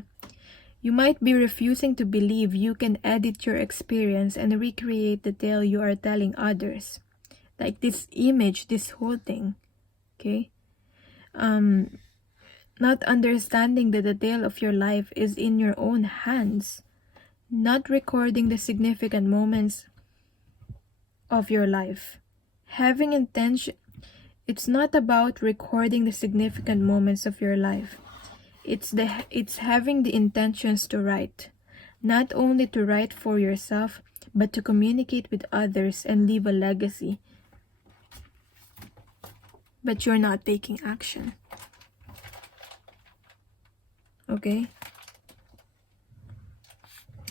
You might be refusing to believe you can edit your experience and recreate the tale you are telling others. Like this image, this whole thing. Okay? Not understanding that the tale of your life is in your own hands. Not recording the significant moments of your life. Having intention. It's not about recording the significant moments of your life. It's having the intentions to write. Not only to write for yourself, but to communicate with others and leave a legacy. But you're not taking action. Okay?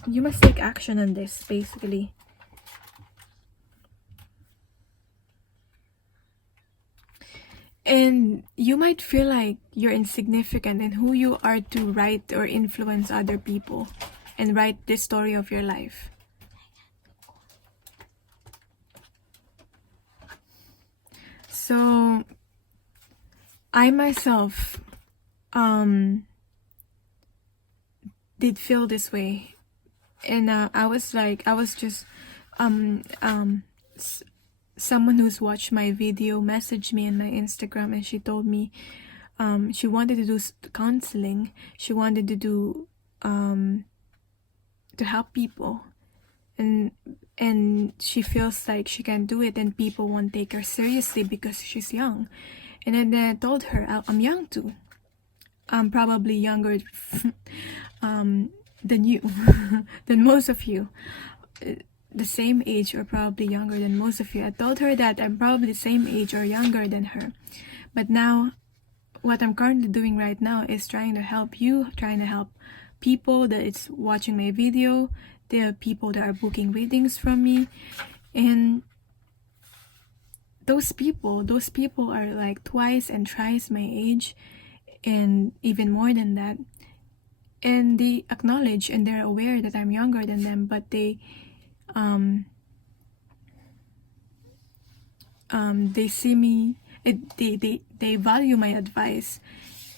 You must take action on this, basically. And you might feel like you're insignificant in who you are to write or influence other people and write the story of your life. So, I myself did feel this way. And I was just someone who's watched my video messaged me on my Instagram, and she told me she wanted to do counseling. She wanted to do to help people, and she feels like she can do it and people won't take her seriously because she's young. And then I told her I'm young too. I'm probably younger than you, than most of you. The same age or probably younger than most of you. I told her that I'm probably the same age or younger than her. But now, what I'm currently doing right now is trying to help you, trying to help people that is watching my video, the people that are booking readings from me. And those people are like twice and thrice my age, and even more than that. And they acknowledge and they're aware that I'm younger than them, but they see me, they value my advice.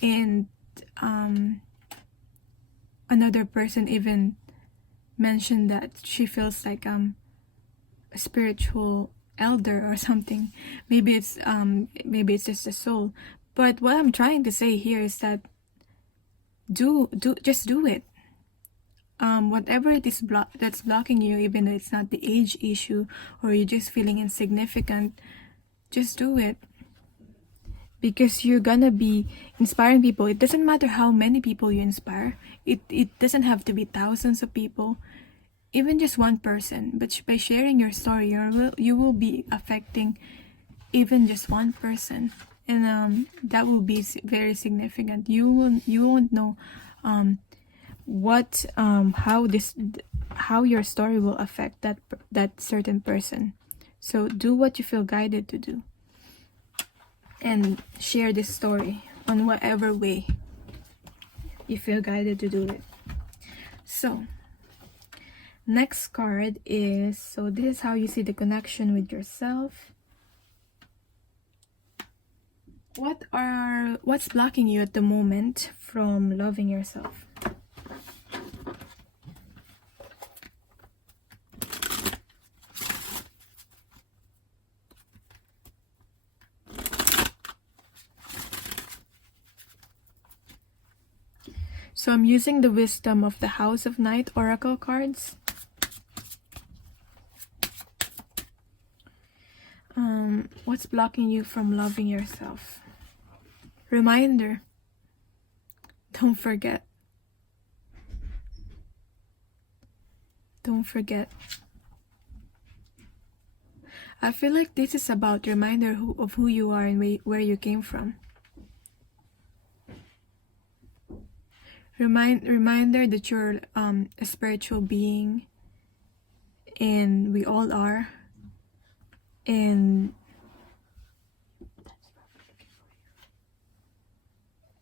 And another person even mentioned that she feels like I'm a spiritual elder or something. Maybe it's just a soul. But what I'm trying to say here is that just do it. Whatever it is that's blocking you, even though it's not the age issue or you're just feeling insignificant, just do it. Because you're gonna be inspiring people. It doesn't matter how many people you inspire. It doesn't have to be thousands of people, even just one person. But by sharing your story, you will be affecting even just one person, and that will be very significant. You won't know how your story will affect that certain person. So do what you feel guided to do, and share this story on whatever way you feel guided to do it. So next card is, so this is how you see the connection with yourself. What's blocking you at the moment from loving yourself? So I'm using the Wisdom of the House of Night Oracle cards. What's blocking you from loving yourself? Reminder, don't forget. Don't forget. I feel like this is about reminder of who you are and where you came from. Reminder that you're a spiritual being, and we all are, and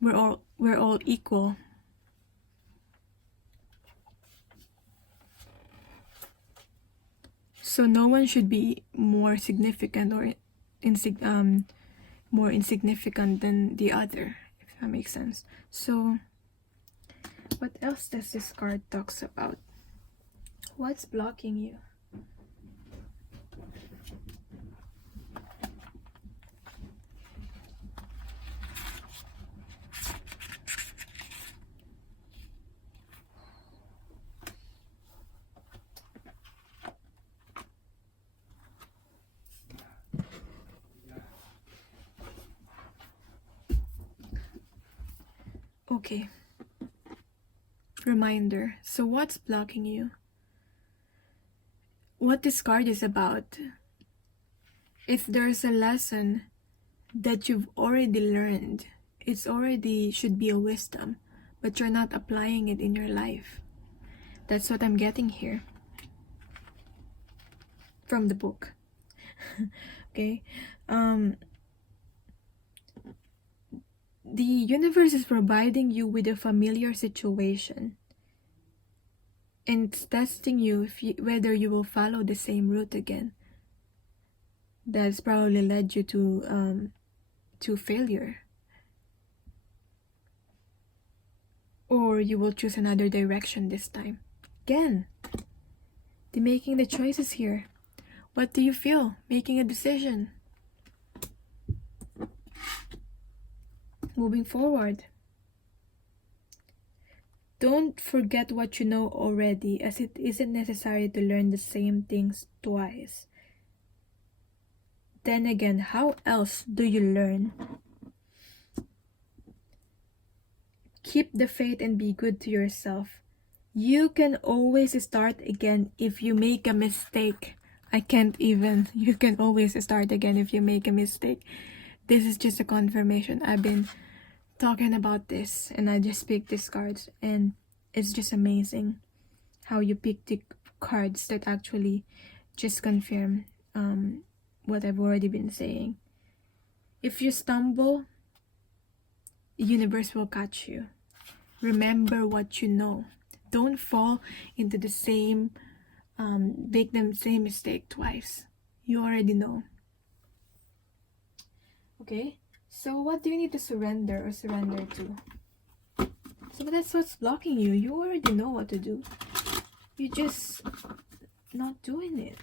we're all equal. So no one should be more significant or more insignificant than the other, if that makes sense. So what else does this card talks about? What's blocking you? Okay. Reminder. So what's blocking you? What this card is about, if there's a lesson that you've already learned, it's already should be a wisdom, but you're not applying it in your life. That's what I'm getting here from the book. Okay. The universe is providing you with a familiar situation, and it's testing you whether you will follow the same route again. That's probably led you to failure, or you will choose another direction this time. Again, making the choices here. What do you feel making a decision? Moving forward. Don't forget what you know already, as it isn't necessary to learn the same things twice. Then again, how else do you learn Keep the faith and be good to yourself. You can always start again if you make a mistake. You can always start again if you make a mistake. This is just a confirmation. I've been talking about this and I just picked these cards, and it's just amazing how you pick the cards that actually just confirm what I've already been saying. If you stumble, the universe will catch you. Remember what you know. Don't fall into the same make the same mistake twice. You already know. Okay, so what do you need to surrender or surrender to? So that's what's blocking you. You already know what to do. You're just not doing it.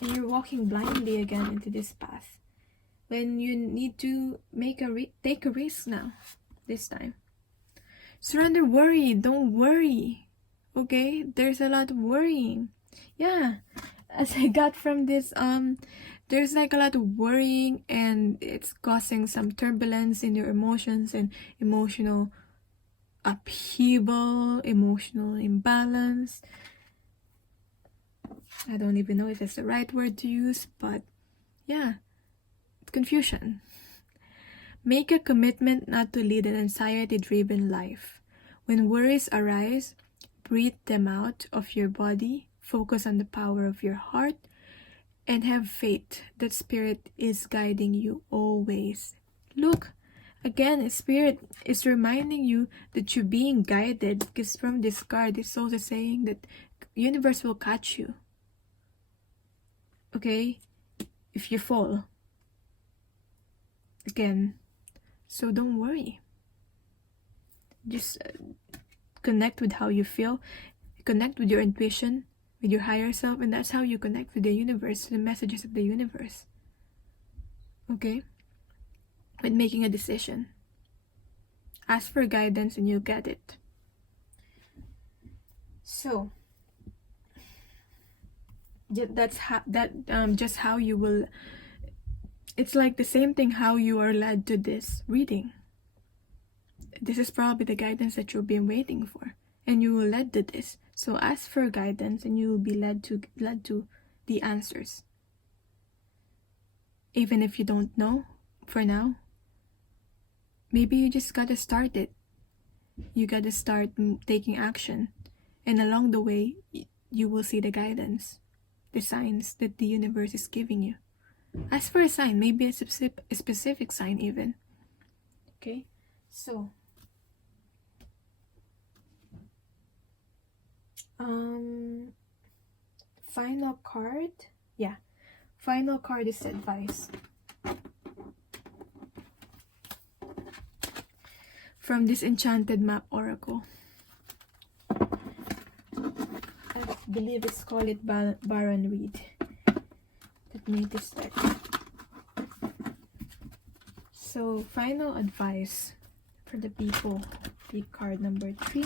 And you're walking blindly again into this path. When you need to take a risk now. This time. Surrender worry. Don't worry. Okay? There's a lot of worrying. Yeah. As I got from this, there's like a lot of worrying, and it's causing some turbulence in your emotions and emotional upheaval, emotional imbalance. I don't even know if it's the right word to use, but yeah, confusion. Make a commitment not to lead an anxiety-driven life. When worries arise, breathe them out of your body, focus on the power of your heart, and have faith that Spirit is guiding you always. Look, again, Spirit is reminding you that you're being guided, because from this card, it's also saying that universe will catch you. Okay? If you fall. Again. So don't worry. Just connect with how you feel. Connect with your intuition, with your higher self, and that's how you connect with the universe, the messages of the universe. Okay? When making a decision. Ask for guidance and you'll get it. So, that's just how you will. It's like the same thing how you are led to this reading. This is probably the guidance that you've been waiting for, and you will led to this. So ask for guidance and you will be led to the answers. Even if you don't know for now, maybe you just gotta start it. You gotta start taking action, and along the way you will see the guidance, the signs that the universe is giving you. Ask for a sign, maybe a specific sign even. Okay, so final card. Yeah, final card is advice from this Enchanted Map Oracle. I believe it's called it Baron Reed. Let me just check. So final advice for the people. Pick card number 3.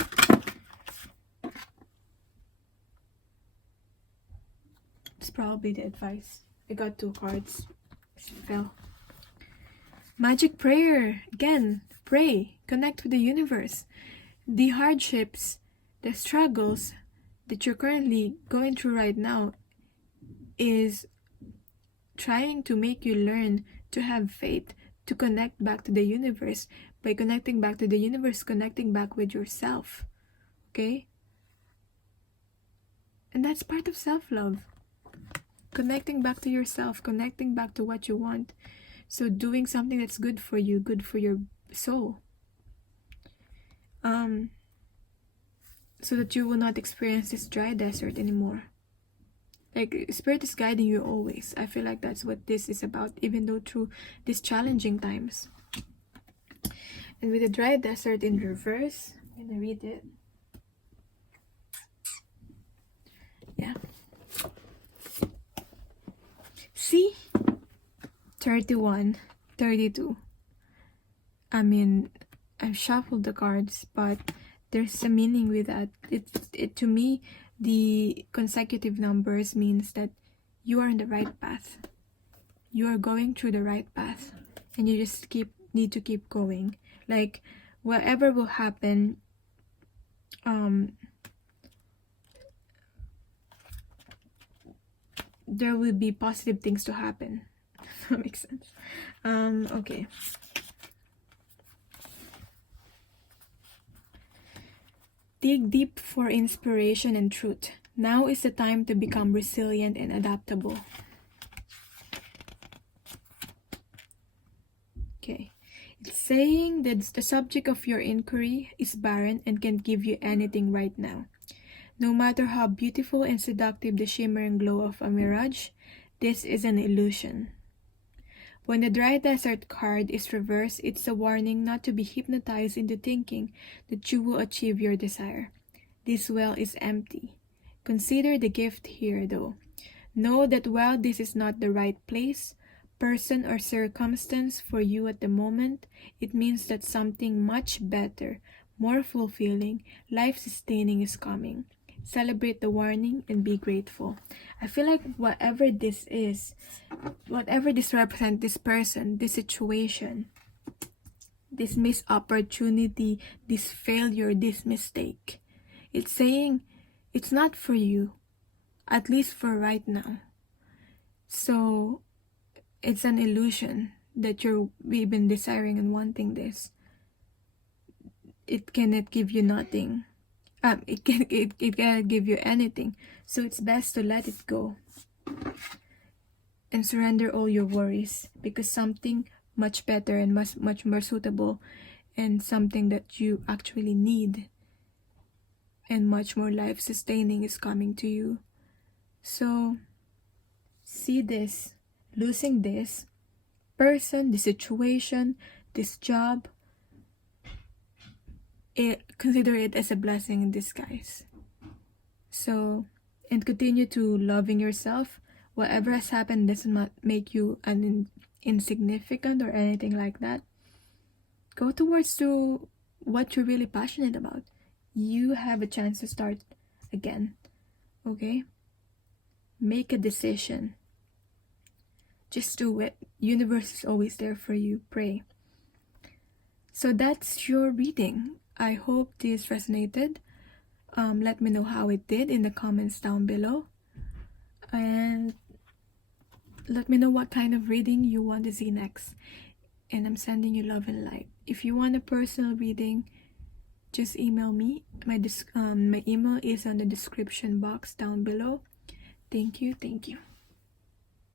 It's probably the advice. I got 2 cards. It fell. Magic prayer. Again, pray. Connect with the universe. The hardships, the struggles that you're currently going through right now is trying to make you learn to have faith, to connect back to the universe. By connecting back to the universe, connecting back with yourself. Okay? And that's part of self-love. Connecting back to yourself, connecting back to what you want. So doing something that's good for you, good for your soul. So that you will not experience this dry desert anymore. Like, Spirit is guiding you always. I feel like that's what this is about, even though through these challenging times. And with the dry desert in reverse, I'm gonna read it. Yeah. See? 31, 32. I mean, I've shuffled the cards, but there's a meaning with that. It to me, the consecutive numbers means that you are on the right path. You are going through the right path, and you just need to keep going. Like whatever will happen, there will be positive things to happen. That makes sense. Okay. Dig deep for inspiration and truth. Now is the time to become resilient and adaptable. Okay. It's saying that the subject of your inquiry is barren and can't give you anything right now. No matter how beautiful and seductive the shimmering glow of a mirage, this is an illusion. When the dry desert card is reversed, it's a warning not to be hypnotized into thinking that you will achieve your desire. This well is empty. Consider the gift here, though. Know that while this is not the right place, person, or circumstance for you at the moment, it means that something much better, more fulfilling, life-sustaining is coming. Celebrate the warning and be grateful. I feel like whatever this is, whatever this represents, this person, this situation, this missed opportunity, this failure, this mistake, it's saying it's not for you, at least for right now. So it's an illusion that we've been desiring and wanting this. It cannot give you nothing. It cannot give you anything. So it's best to let it go and surrender all your worries, because something much better and much more suitable and something that you actually need and much more life sustaining is coming to you. So see this, losing this person, the situation, this job, consider it as a blessing in disguise. So, and continue to loving yourself. Whatever has happened does not make you an insignificant or anything like that. Go towards to what you're really passionate about. You have a chance to start again. Okay? Make a decision. Just do it. Universe is always there for you. Pray. So that's your reading. I hope this resonated. Let me know how it did in the comments down below. And let me know what kind of reading you want to see next. And I'm sending you love and light. If you want a personal reading, just email me. My email is on the description box down below. Thank you.